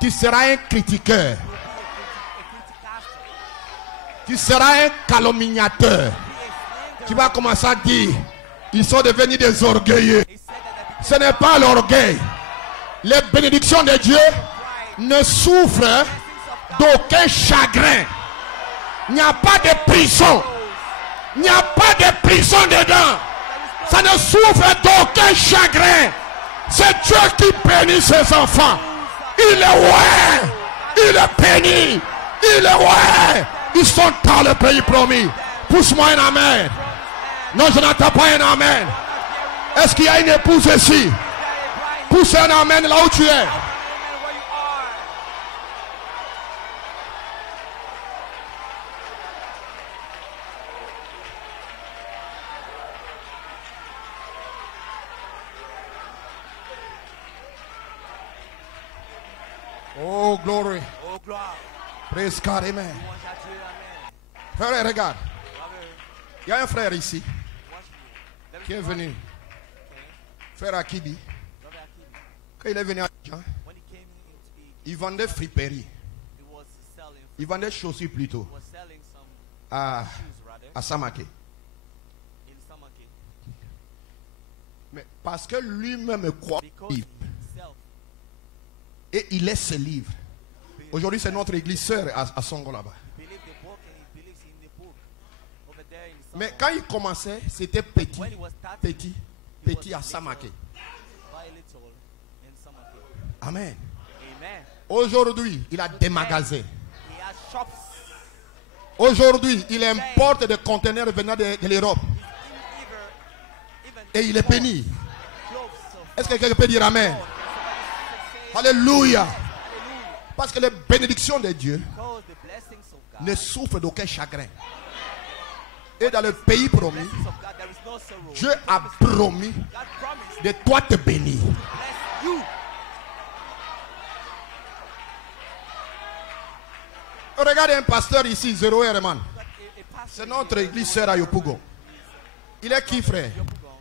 tu seras un critiqueur. you'll be a criticaster. Tu seras un calomniateur. Be a slander. Tu vas commencer à dire, ils sont devenus des orgueilleux. He said that Ce n'est pas l'orgueil. Les bénédictions de Dieu ne souffrent d'aucun chagrin. Il n'y a pas de prison. Il n'y a pas de prison dedans. Ça ne souffre d'aucun chagrin. C'est Dieu qui bénit ses enfants. Il est ouais. Il est béni. Il est ouais. Ils sont dans le pays promis. Pousse-moi un amen. Non, je n'entends pas un amen. Est-ce qu'il y a une épouse ici? Pousse un amen là où tu es. Oh, glory. Oh, gloire. Praise God, amen. One shot to it, amen. Frère, regarde. Brother, Il y a un frère ici watch me. Let me qui est venu. Frère Akibi. Brother Akim, Quand il est venu à Abidjan, when he came into Egypt, il vendait friperie. he was selling, Il vendait chaussures plutôt was selling some à, shoes rather à Samaké. in Samake Mais parce que lui-même croit because au livre himself et il laisse ses livres. Aujourd'hui, c'est notre église sœur à Songo là-bas. believed the book and he believes in the book over there in Samake. Mais quand il commençait, c'était petit, When he was starting, petit, petit à Samaké. by little in Samake. Amen. Amen. Aujourd'hui, il a des magasins. He has shops. Aujourd'hui, il importe des conteneurs venant de l'Europe. Even Et il est béni. clothes. So Est-ce que quelqu'un peut dire Amen? Alléluia. Parce que les bénédictions de Dieu because the blessings of God, ne souffrent d'aucun chagrin. Et dans le pays promis, blessings of God, there is no sorrow. Dieu a promis God promised de toi te bénir. to bless you. Regardez un pasteur ici, 0 Herman. But a pastor, C'est notre église sœur à Yopougon. Il est qui, frère? Yopugon,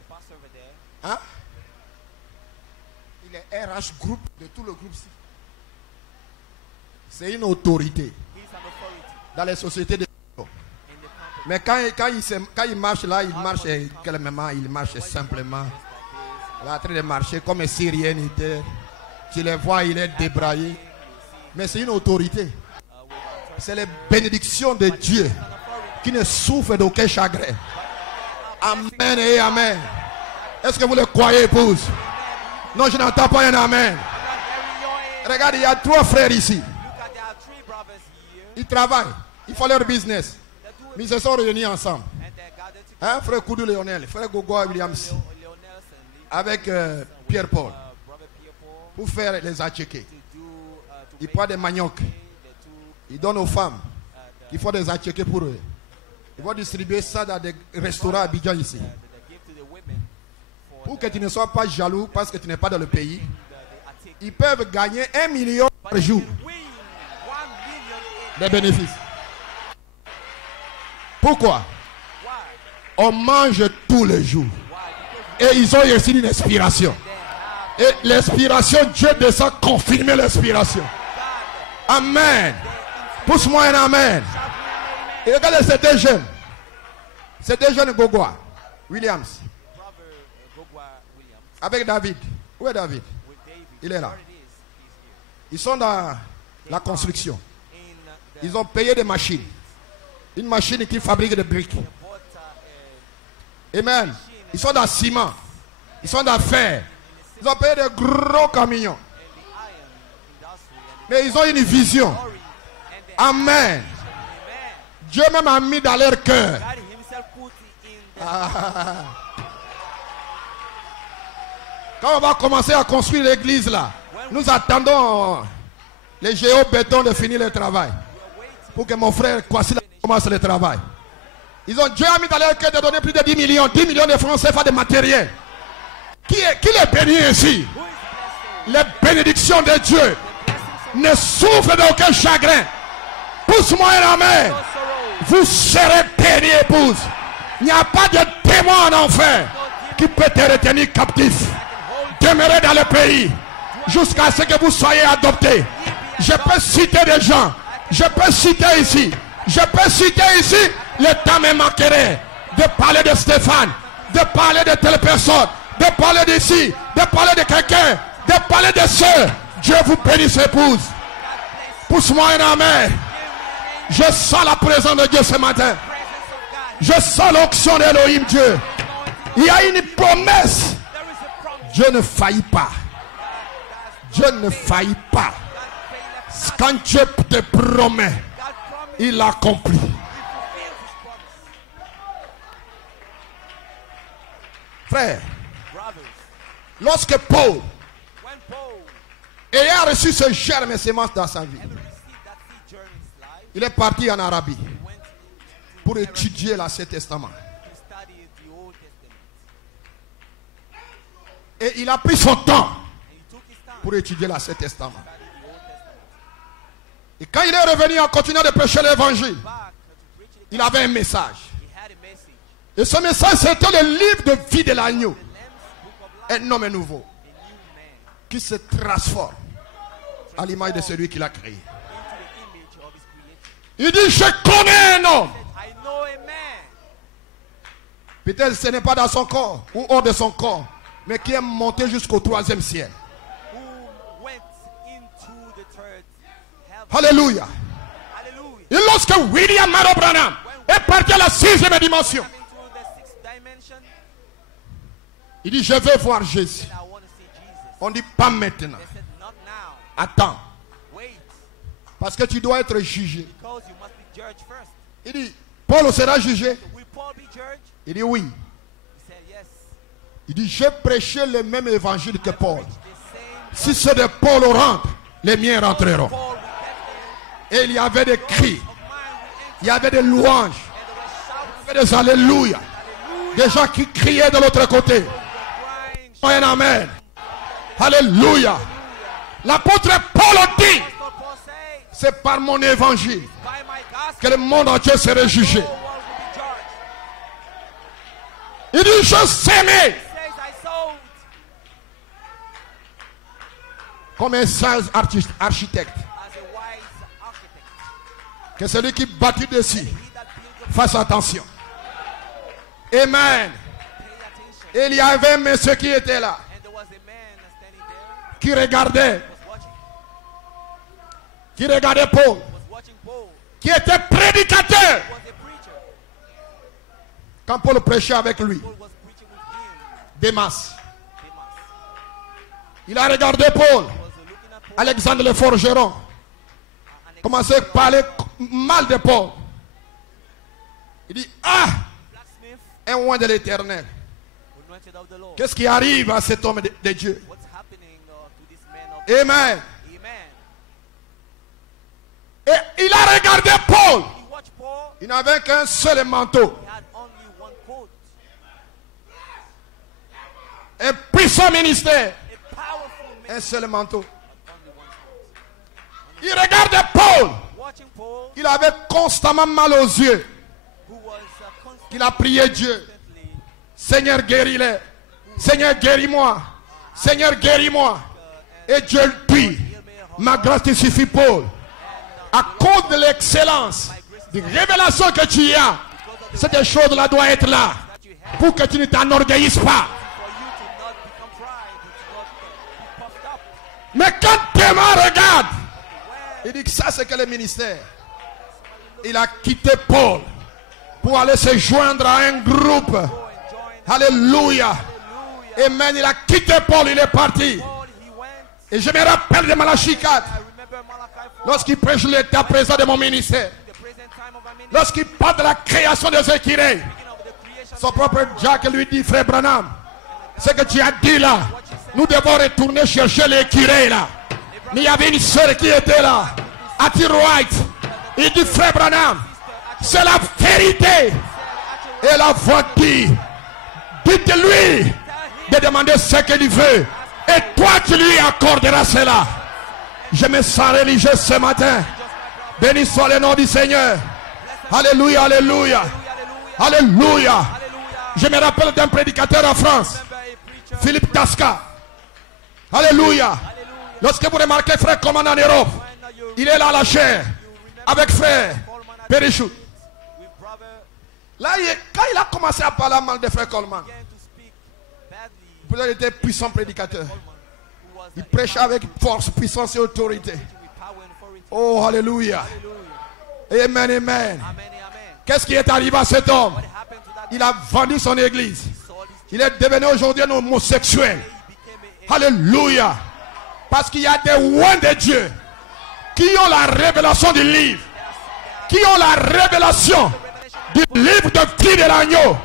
the pastor over there, Hein? Il est RH group de tout le groupe. C'est une autorité he's an authority dans les sociétés de. in the company. Mais quand il marche là, il marche calmement, il marche simplement. Il est en train de marcher comme si rien n'était. Tu les vois, il est débraillé. Mais c'est une autorité. C'est les bénédictions de Dieu qui ne souffrent d'aucun chagrin. Amen et amen. Est-ce que vous le croyez, épouse? Non, je n'entends pas un amen. Regarde, il y a 3 frères ici. Look at, there are 3 brothers here. Ils travaillent. Ils font leur business. Mais ils se sont réunis ensemble. And they're gathered together. Hein, frère Koudou Léonel, frère Gogo Williams, Leonel and avec Pierre-Paul, brother Pierre-Paul pour faire les attiqués. to do to Ils make prennent des maniocs. the two Ils donnent aux femmes qui font des attiqués pour eux. Ils vont distribuer ça dans des restaurants à Abidjan ici. that they give to the women for Pour que tu ne sois pas jaloux parce que tu n'es pas dans le pays. the article. Ils peuvent gagner 1 million par jour Win 1 million in de bénéfices. Pourquoi? why? On mange tous les jours. Et ils ont reçu une inspiration. Et l'inspiration, Dieu descend confirmer l'inspiration. Amen. Pousse-moi un amen. Et regardez ces 2 jeunes. Ces 2 jeunes Gogois. Williams. Brother Gogwa Williams Avec David. Où est David? with David. Il est là. There it is. He's Ils sont dans la construction. here. In the Ils ont payé des machines. Une machine qui fabrique des briques. bought Amen. Ils sont dans le ciment. Ils sont dans le fer. Ils ont payé des gros camions. in the iron industry and Mais ils ont une vision. the quarry and the Amen. Amen. Dieu même a mis dans leur cœur. God himself put in the Quand on va commencer à construire l'église là, nous attendons les géo-béton de finir le travail. Pour que mon frère Kwasi commence le travail. Ils ont Dieu a mis dans leur cœur de donner plus de 10 millions de francs CFA de matériel. Qui les bénit ici? Les bénédictions de Dieu ne souffrent d'aucun chagrin. Pousse-moi un amen. Vous serez bénie, épouse. Il n'y a pas de démon en enfer qui peut te retenir captif. Demeurez dans le pays jusqu'à ce que vous soyez adoptés. Je peux citer des gens. Je peux citer ici. Je peux citer ici. Le temps me manquerait de parler de Stéphane, de parler de telle personne, de parler d'ici, de parler de quelqu'un, de parler de ceux. Dieu vous bénisse, épouse. Pousse-moi un amen. Je sens la présence de Dieu ce matin. Je sens l'onction d'Elohim Dieu. Il y a une promesse. Dieu ne faillit pas. Dieu ne faillit pas. Quand Dieu te promet, il l'accomplit. Frère, lorsque Paul ayant reçu ce germe et sémence dans sa vie, il est parti en Arabie pour étudier l'Ancien Testament. Et il a pris son temps pour étudier l'Ancien Testament. Et quand il est revenu en continuant de prêcher l'évangile, il avait un message. Et ce message, c'était le livre de vie de l'agneau. Un homme nouveau qui se transforme à l'image de celui qui l'a créé. Il dit, je connais un homme. Peut-être ce n'est pas dans son corps ou hors de son corps, mais qui est monté jusqu'au 3e ciel. Alléluia. Et lorsque William Maro Branham est parti à la 6e dimension, il dit, je veux voir Jésus. On dit, pas maintenant. Attends. Parce que tu dois être jugé. Il dit, Paul sera jugé. Il dit oui. Il dit, j'ai prêché le même évangile que Paul. Si ceux de Paul rentrent, les miens rentreront. Et il y avait des cris. Il y avait des louanges. Il y avait des alléluia. Des gens qui criaient de l'autre côté. Un amen. Alléluia. L'apôtre Paul dit, c'est par mon évangile que le monde entier serait jugé. Il dit, je s'aimais comme un sage architecte. Que celui qui bâtit dessus fasse attention. Amen. Et il y avait un monsieur qui était là, qui regardait Paul, qui était prédicateur. Quand Paul prêchait avec lui, Démas, il a regardé Paul. Alexandre le forgeron commençait à parler mal de Paul. Il dit, ah, un oint de l'Éternel. Qu'est-ce qui arrive à cet homme de Dieu? Amen. Et il a regardé Paul. Il n'avait qu'un seul manteau. Un puissant ministère. Un seul manteau. Il regardait Paul. Il avait constamment mal aux yeux. Il a prié Dieu. Seigneur, guéris-les. Seigneur, guéris-moi. Seigneur, guéris-moi. Et Dieu dit, ma grâce te suffit, Paul. À cause de l'excellence, de révélation que tu as, cette chose-là doit être là. Pour que tu ne t'enorgueillisses pas. Mais quand Théma regarde, il dit que ça c'est que le ministère. Il a quitté Paul pour aller se joindre à un groupe. Alléluia. Amen. Il a quitté Paul, il est parti. Et je me rappelle de Malachie 4. Lorsqu'il prêche l'état présent de mon ministère. Lorsqu'il parle de la création des écureuils. Son propre Jack lui dit, frère Branham, ce que tu as dit là, nous devons retourner chercher l'écureuil là. Mais il y avait une soeur qui était là, Hattie Wright. Il dit, frère Branham, c'est la vérité. Et la voix dit, dites-lui de demander ce qu'il veut. Et toi tu lui accorderas cela. Je me sens religieux ce matin. Béni soit le nom du Seigneur. Alléluia, alléluia. Alléluia. Je me rappelle d'un prédicateur en France, Philippe Tasca. Alléluia. Lorsque vous remarquez frère Coleman en Europe, il est là à la chair avec frère Perichou. Là, quand il a commencé à parler mal de frère Coleman, il était puissant prédicateur. Il prêchait avec force, puissance et autorité. Oh, alléluia. Amen, amen. Qu'est-ce qui est arrivé à cet homme? Il a vendu son église. Il est devenu aujourd'hui un homosexuel. Alléluia. Parce qu'il y a des rois de Dieu qui ont la révélation du livre. Qui ont la révélation du livre de cri de l'agneau.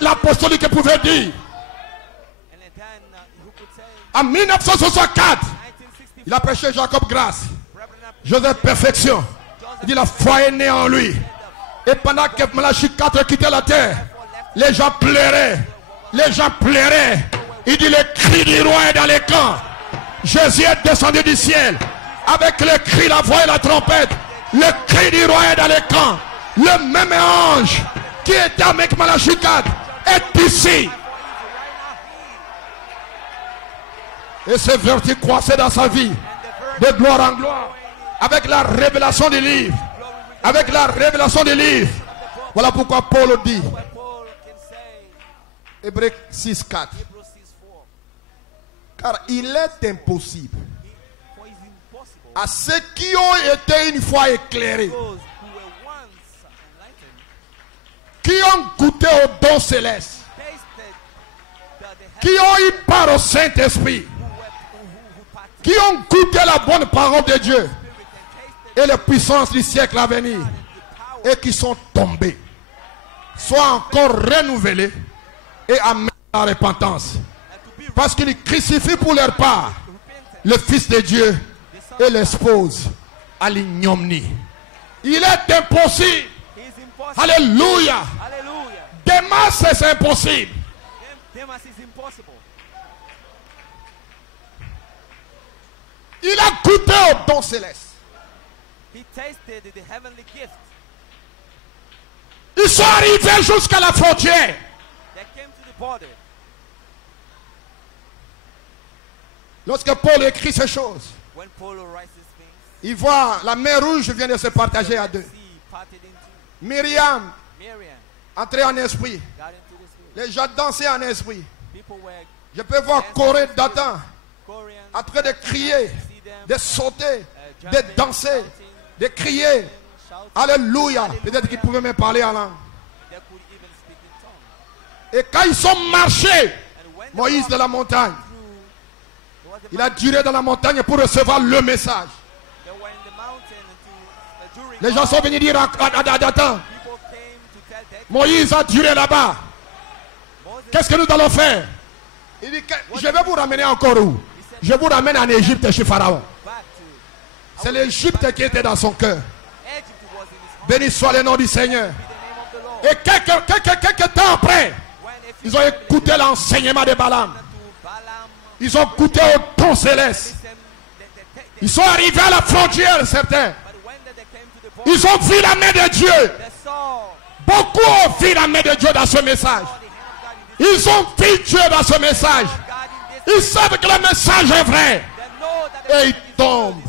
L'apostolique pouvait dire. En 1964, il a prêché Jacob Grâce, Joseph Perfection. Il dit la foi est née en lui. Et pendant que Malachie 4 quittait la terre, les gens pleuraient. Les gens pleuraient. Il dit le cri du roi est dans les camps. Jésus est descendu du ciel avec le cri, la voix et la trompette. Le cri du roi est dans les camps. Le même ange qui était avec Malachie 4 est ici. Et ce vertu croissait dans sa vie de gloire en gloire avec la révélation du livre. Avec la révélation du livre. Voilà pourquoi Paul dit Hébreux 6:4. Car il est impossible à ceux qui ont été une fois éclairés, qui ont goûté au don céleste, qui ont eu part au Saint-Esprit, qui ont goûté la bonne parole de Dieu et les puissances du siècle à venir, et qui sont tombés, soient encore renouvelés et amenés à la repentance. Parce qu'ils crucifient pour leur part le Fils de Dieu et l'exposent à l'ignominie. Il est impossible. Alléluia. Démas, c'est impossible. Il a goûté au don céleste. Ils sont arrivés jusqu'à la frontière. Lorsque Paul écrit ces choses, il voit la mer rouge vient de se partager à deux. Myriam entrait en esprit. Les gens dansaient en esprit. Je peux voir Corée, Dathan en train de crier, de sauter, de danser, de crier. Alléluia. Peut-être qu'ils pouvaient me parler en langue. Et quand ils sont marchés, Moïse de la montagne, il a duré dans la montagne pour recevoir le message. Les gens sont venus dire à Dathan, Moïse a duré là-bas. Qu'est-ce que nous allons faire? Il dit, je vais vous ramener encore où? Je vous ramène en Égypte chez Pharaon. C'est l'Égypte qui était dans son cœur. Béni soit le nom du Seigneur. Et quelques temps après, ils ont écouté l'enseignement de Balaam. Ils ont goûté au don céleste. Ils sont arrivés à la frontière, certains. Ils ont vu la main de Dieu. Beaucoup ont vu la main de Dieu dans ce message. Ils ont vu Dieu dans ce message. Ils savent que le message est vrai. Et ils tombent.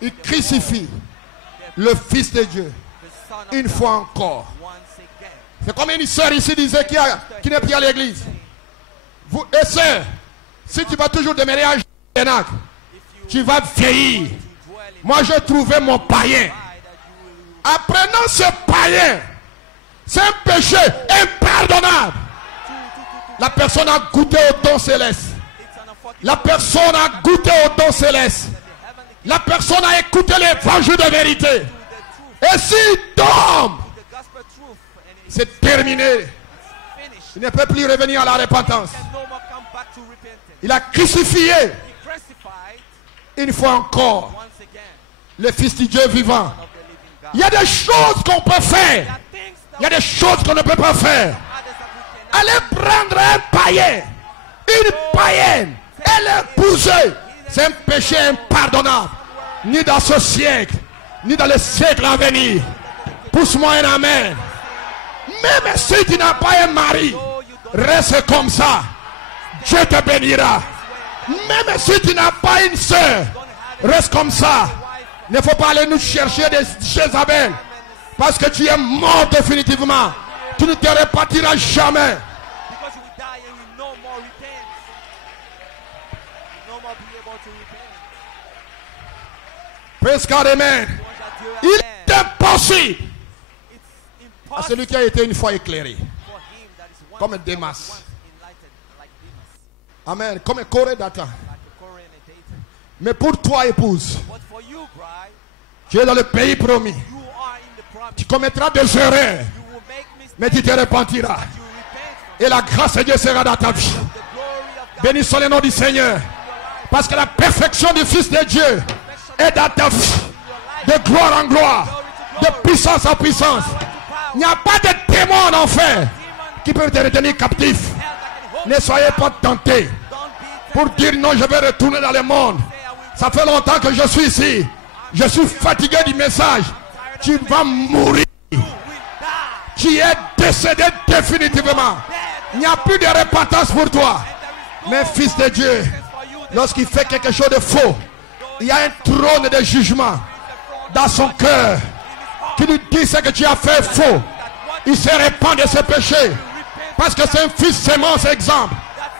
Ils crucifient le Fils de Dieu une fois encore. C'est comme une sœur ici disait qui n'est plus à l'église. Vous et sœurs, si tu vas toujours demeurer à Génac, tu vas vieillir. Moi j'ai trouvé mon païen. Apprenant ce païen, c'est un péché impardonnable. La personne a goûté au don céleste. La personne a goûté au don céleste. La personne a écouté l'évangile de vérité. Et s'il tombe, c'est terminé. Il ne peut plus revenir à la repentance. Il a crucifié une fois encore le Fils du Dieu vivant. Il y a des choses qu'on peut faire. Il y a des choses qu'on ne peut pas faire. Allez prendre un païen, une païenne, et l'épouser. C'est un péché impardonnable. Ni dans ce siècle, ni dans les siècles à venir. Pousse-moi un amen. Même si tu n'as pas un mari, reste comme ça. Dieu te bénira. Même si tu n'as pas une soeur, reste comme ça. Il ne faut pas aller nous chercher des Jézabel. Parce que tu es mort définitivement. Tu ne te repartiras jamais. Praise God, amen. Il est impossible à celui qui a été une fois éclairé, comme un Démas. Amen. Comme un Corée d'Atan. Mais pour toi, épouse, tu es dans le pays promis. Tu commettras des erreurs, mais tu te repentiras. Et la grâce de Dieu sera dans ta vie. Bénissons le nom du Seigneur. Parce que la perfection du Fils de Dieu est dans ta vie. De gloire en gloire, de puissance en puissance. Il n'y a pas de démon en enfer qui peut te retenir captif. Ne soyez pas tentés pour dire non, je vais retourner dans le monde. Ça fait longtemps que je suis ici. Je suis fatigué du message. Tu vas mourir. Tu es décédé définitivement. Il n'y a plus de repentance pour toi. Mais fils de Dieu, lorsqu'il fait quelque chose de faux, il y a un trône de jugement dans son cœur qui lui dit ce que tu as fait faux. Il se répand de ses péchés parce que c'est un fils sémence exemple.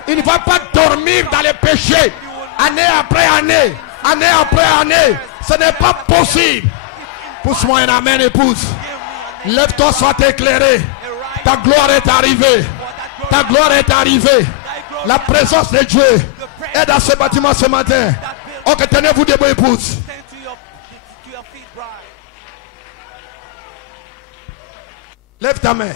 Il ne va pas dormir dans les péchés année après année, année après année. Ce n'est pas possible. Pousse-moi un amen, épouse. Lève-toi, sois éclairé. Ta gloire est arrivée. Ta gloire est arrivée. La présence de Dieu est dans ce bâtiment ce matin. Ok, tenez-vous debout, épouse. Lève ta main.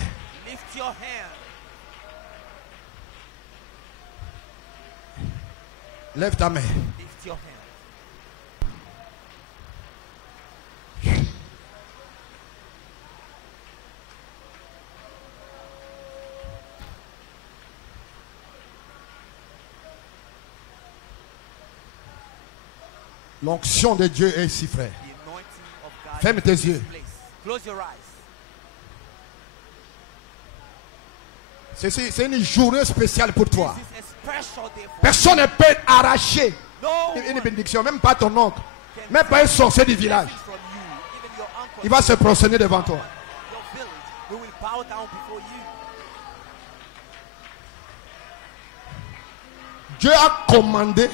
Lève ta main. L'onction de Dieu est ici, frère. Ferme tes yeux. C'est une journée spéciale pour toi. Personne ne peut arracher une bénédiction, même pas ton oncle, même pas un sorcier du village. Il va se prosterner devant toi. Dieu a commandé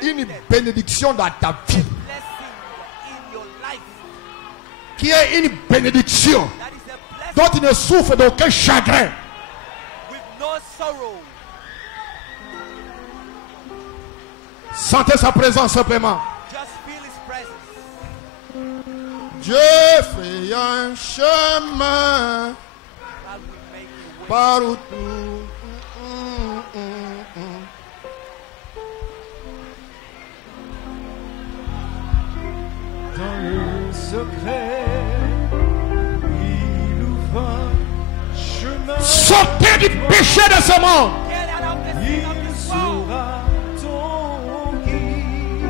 une bénédiction dans ta vie, qui est une bénédiction dont tu ne souffres d'aucun chagrin. Sentez sa présence simplement. Dieu fait un chemin partout. Dans le secret, il ouvre un chemin. Sortez du péché de ce monde. Il sera ton guide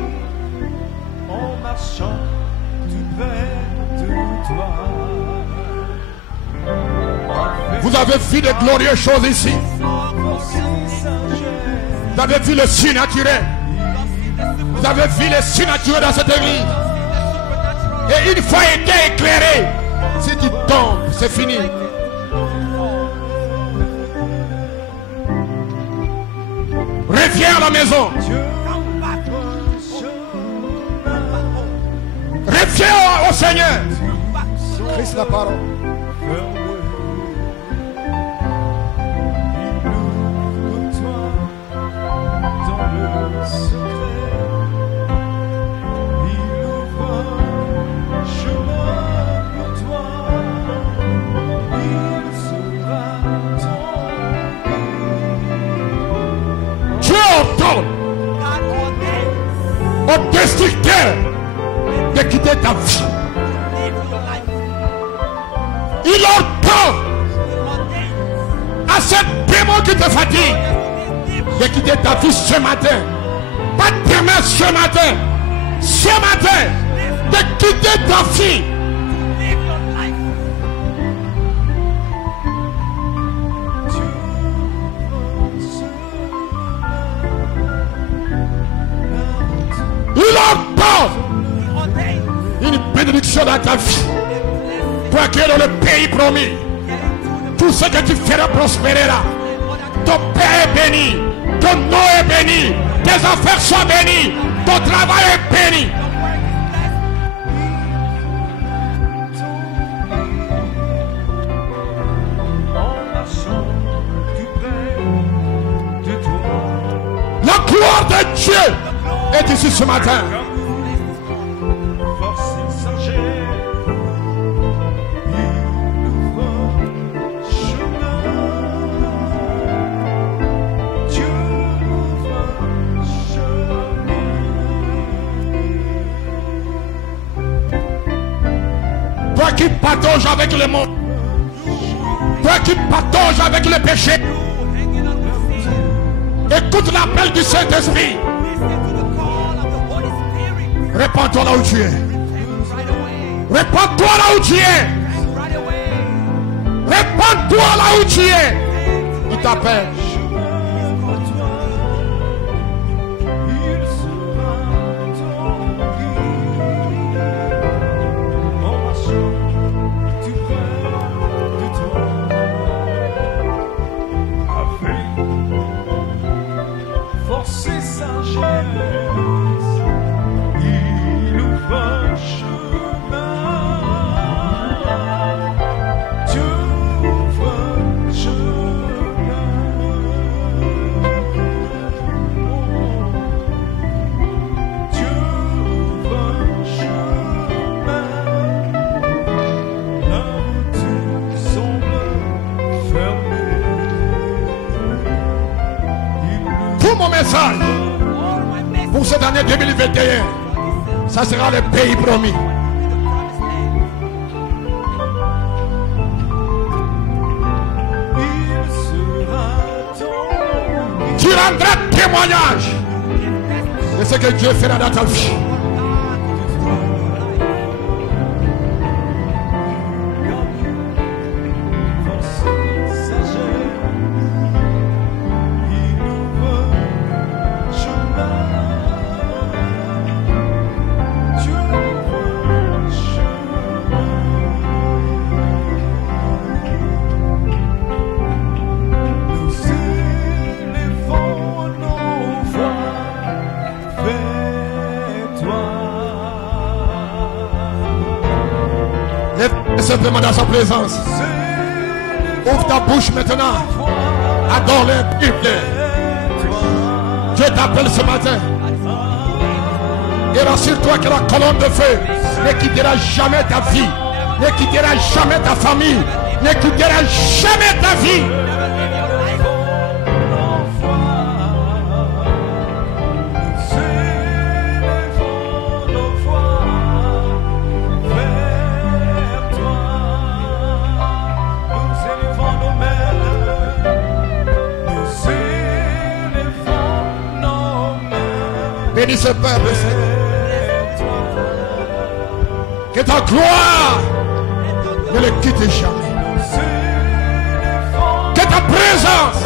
en marchant tout près de toi. Vous avez vu de glorieuses choses ici. Vous avez vu le surnaturel. Vous avez vu le surnaturel dans cette église. Et une fois été éclairé, si tu tombes, c'est fini. Reviens à la maison. Reviens au Seigneur. Christ la parole. Au destructeur de quitter ta vie. Il ordonne à ce démon qui te fatigue de quitter ta vie ce matin. Pas demain, ce matin. Ce matin, de quitter ta vie. live your life. Il entend He ordained une bénédiction dans ta vie. Pour acquérir le pays promis. Tout ce que tu feras prospérera. Ton père est béni. Ton nom est béni. Tes affaires sont bénies. Ton travail est béni. La gloire de Dieu est ici ce matin. Toi qui patauges avec le monde, toi qui patauges avec le péché, écoute l'appel du Saint-Esprit. Répands-toi là où tu es. Répands-toi là où tu es. Répands-toi là où tu es. Il t'appelle. Pour cette année 2021, ça sera le pays promis. Tu rendras témoignage de ce que Dieu fera dans ta vie. Simplement dans sa présence. Ouvre ta bouche maintenant. Adore-le, prie-le. Dieu t'appelle ce matin. Et rassure-toi que la colonne de feu ne quittera jamais ta vie, ne quittera jamais ta famille, ne quittera jamais ta vie. Bénis ce peuple, Seigneur. Que ta gloire ne le quitte jamais. Que ta présence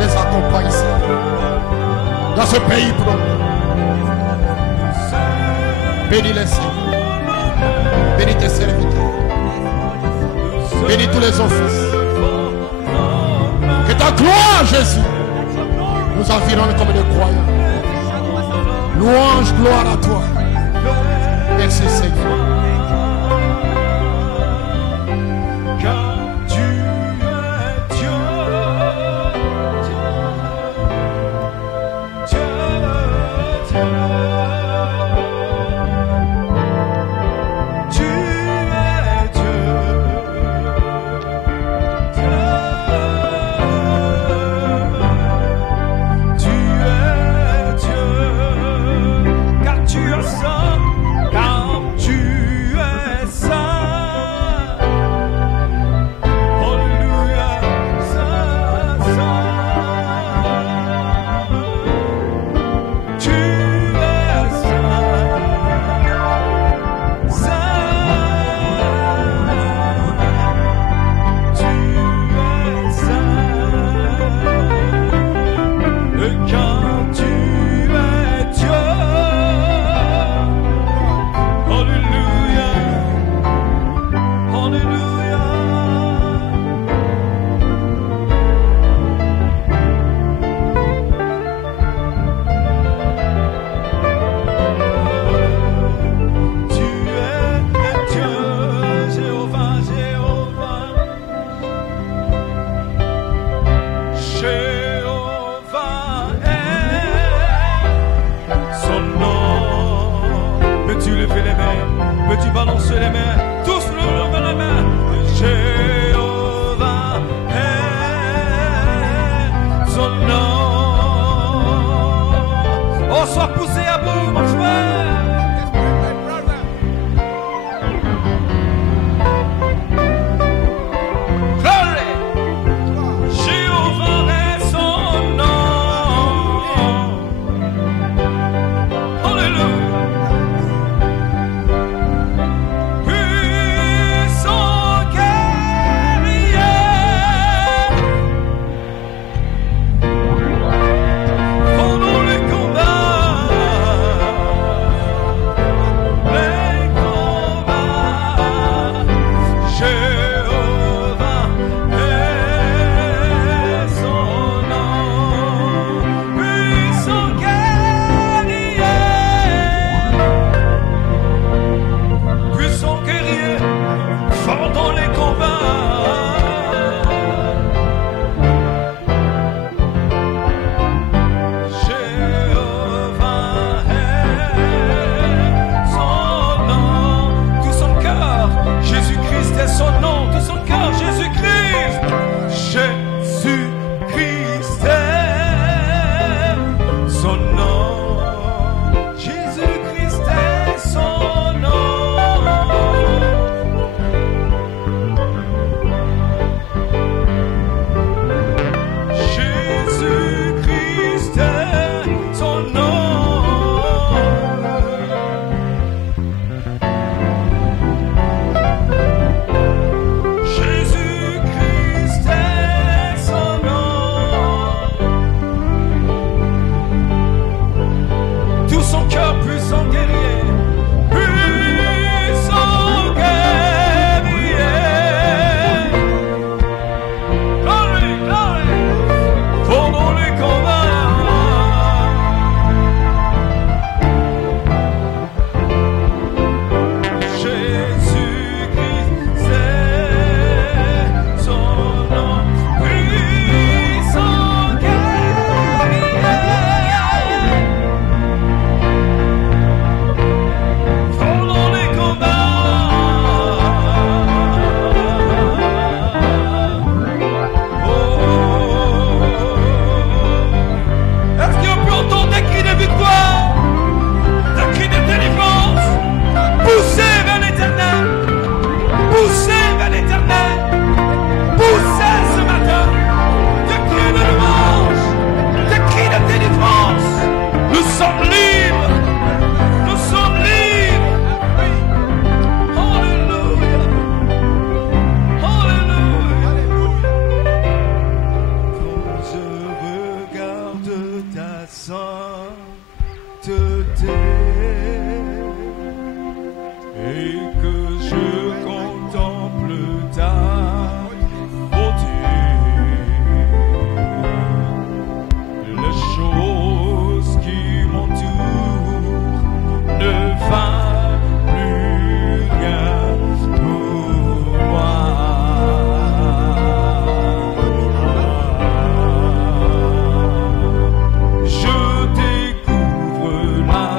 les accompagne, Seigneur, dans ce pays promis. Bénis les Seigneur. Bénis tes serviteurs. Bénis tous les offices. Que ta gloire, Jésus, nous environne comme des croyants. Louange, gloire à toi. Merci Seigneur. Car tu es Dieu. Car tu Peux-tu lever les mains? Peux-tu balancer les mains? Tous lever les mains. Jéhovah est son nom. Oh, sois poussé à bout, mon frère.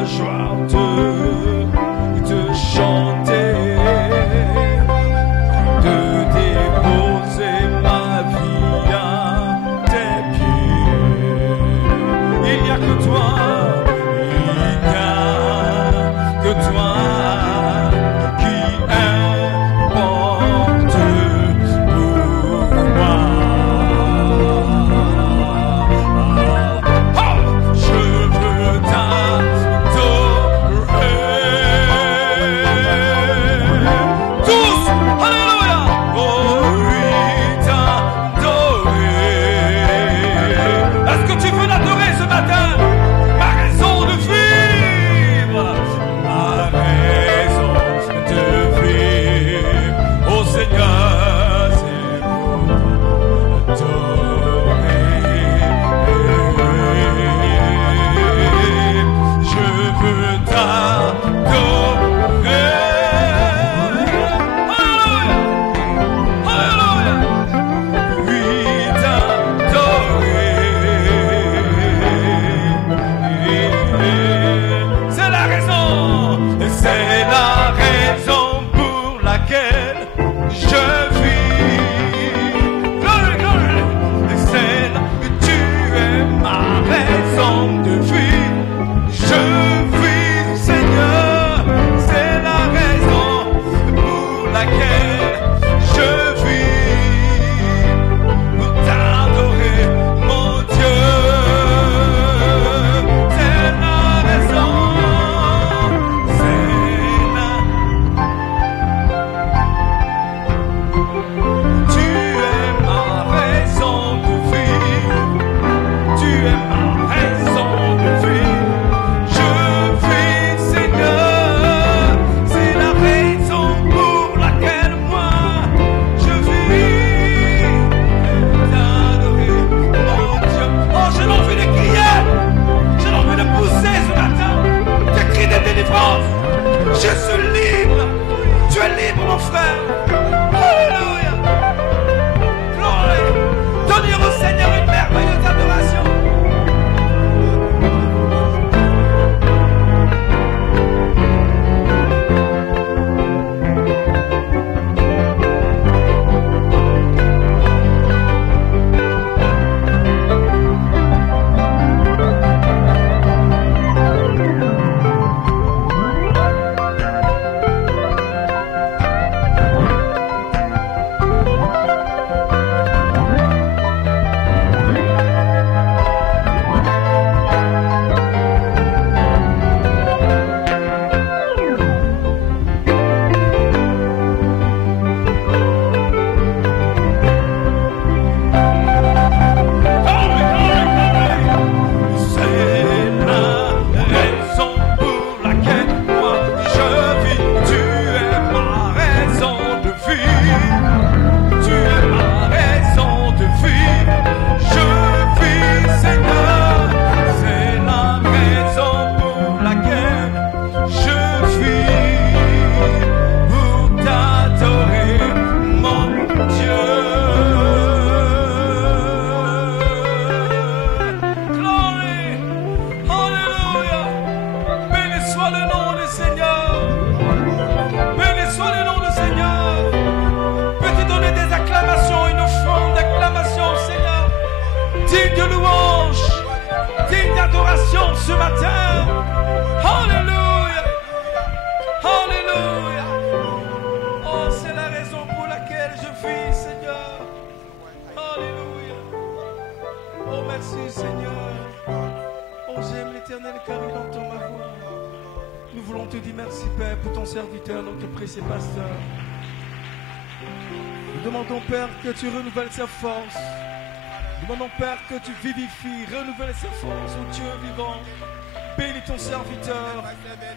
joie. ce matin. Alléluia. Alléluia. Oh, c'est la raison pour laquelle je vis, Seigneur. Alléluia. Oh, merci, Seigneur. Oh, j'aime l'Éternel car il entend ma voix. Nous voulons te dire merci, Père, pour ton serviteur, notre précieux pasteur. Nous demandons, Père, que tu renouvelles sa force. Nous demandons, Père, que tu vivifies, renouvelles sa force, oh Dieu vivant. Bénis ton serviteur,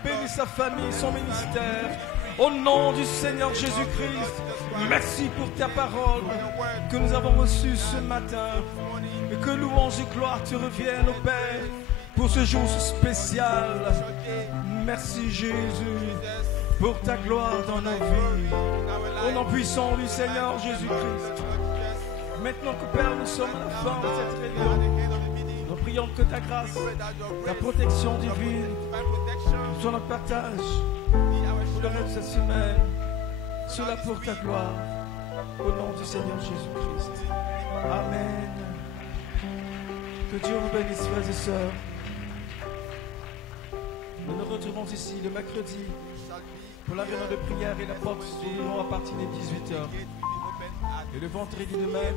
bénis sa famille, son ministère. Au nom du Seigneur Jésus-Christ, merci pour ta parole que nous avons reçue ce matin. Et que louange et gloire te reviennent, au Père, pour ce jour spécial. Merci Jésus pour ta gloire dans nos vies. Au nom puissant du Seigneur Jésus-Christ. Maintenant que Père, nous sommes à la fin de cette réunion, nous prions que ta grâce, ta protection divine soit notre partage pour le reste de cette semaine. Cela pour ta gloire. Au nom du Seigneur Jésus-Christ. Amen. Que Dieu vous bénisse, frères et sœurs. Nous nous retrouvons ici le mercredi pour la réunion de prière et la porte s'ouvriront à partir des 18h. Et le vendredi de même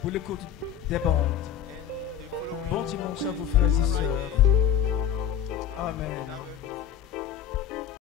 pour l'écoute des bandes. Bon dimanche à vous, frères et sœurs. Amen.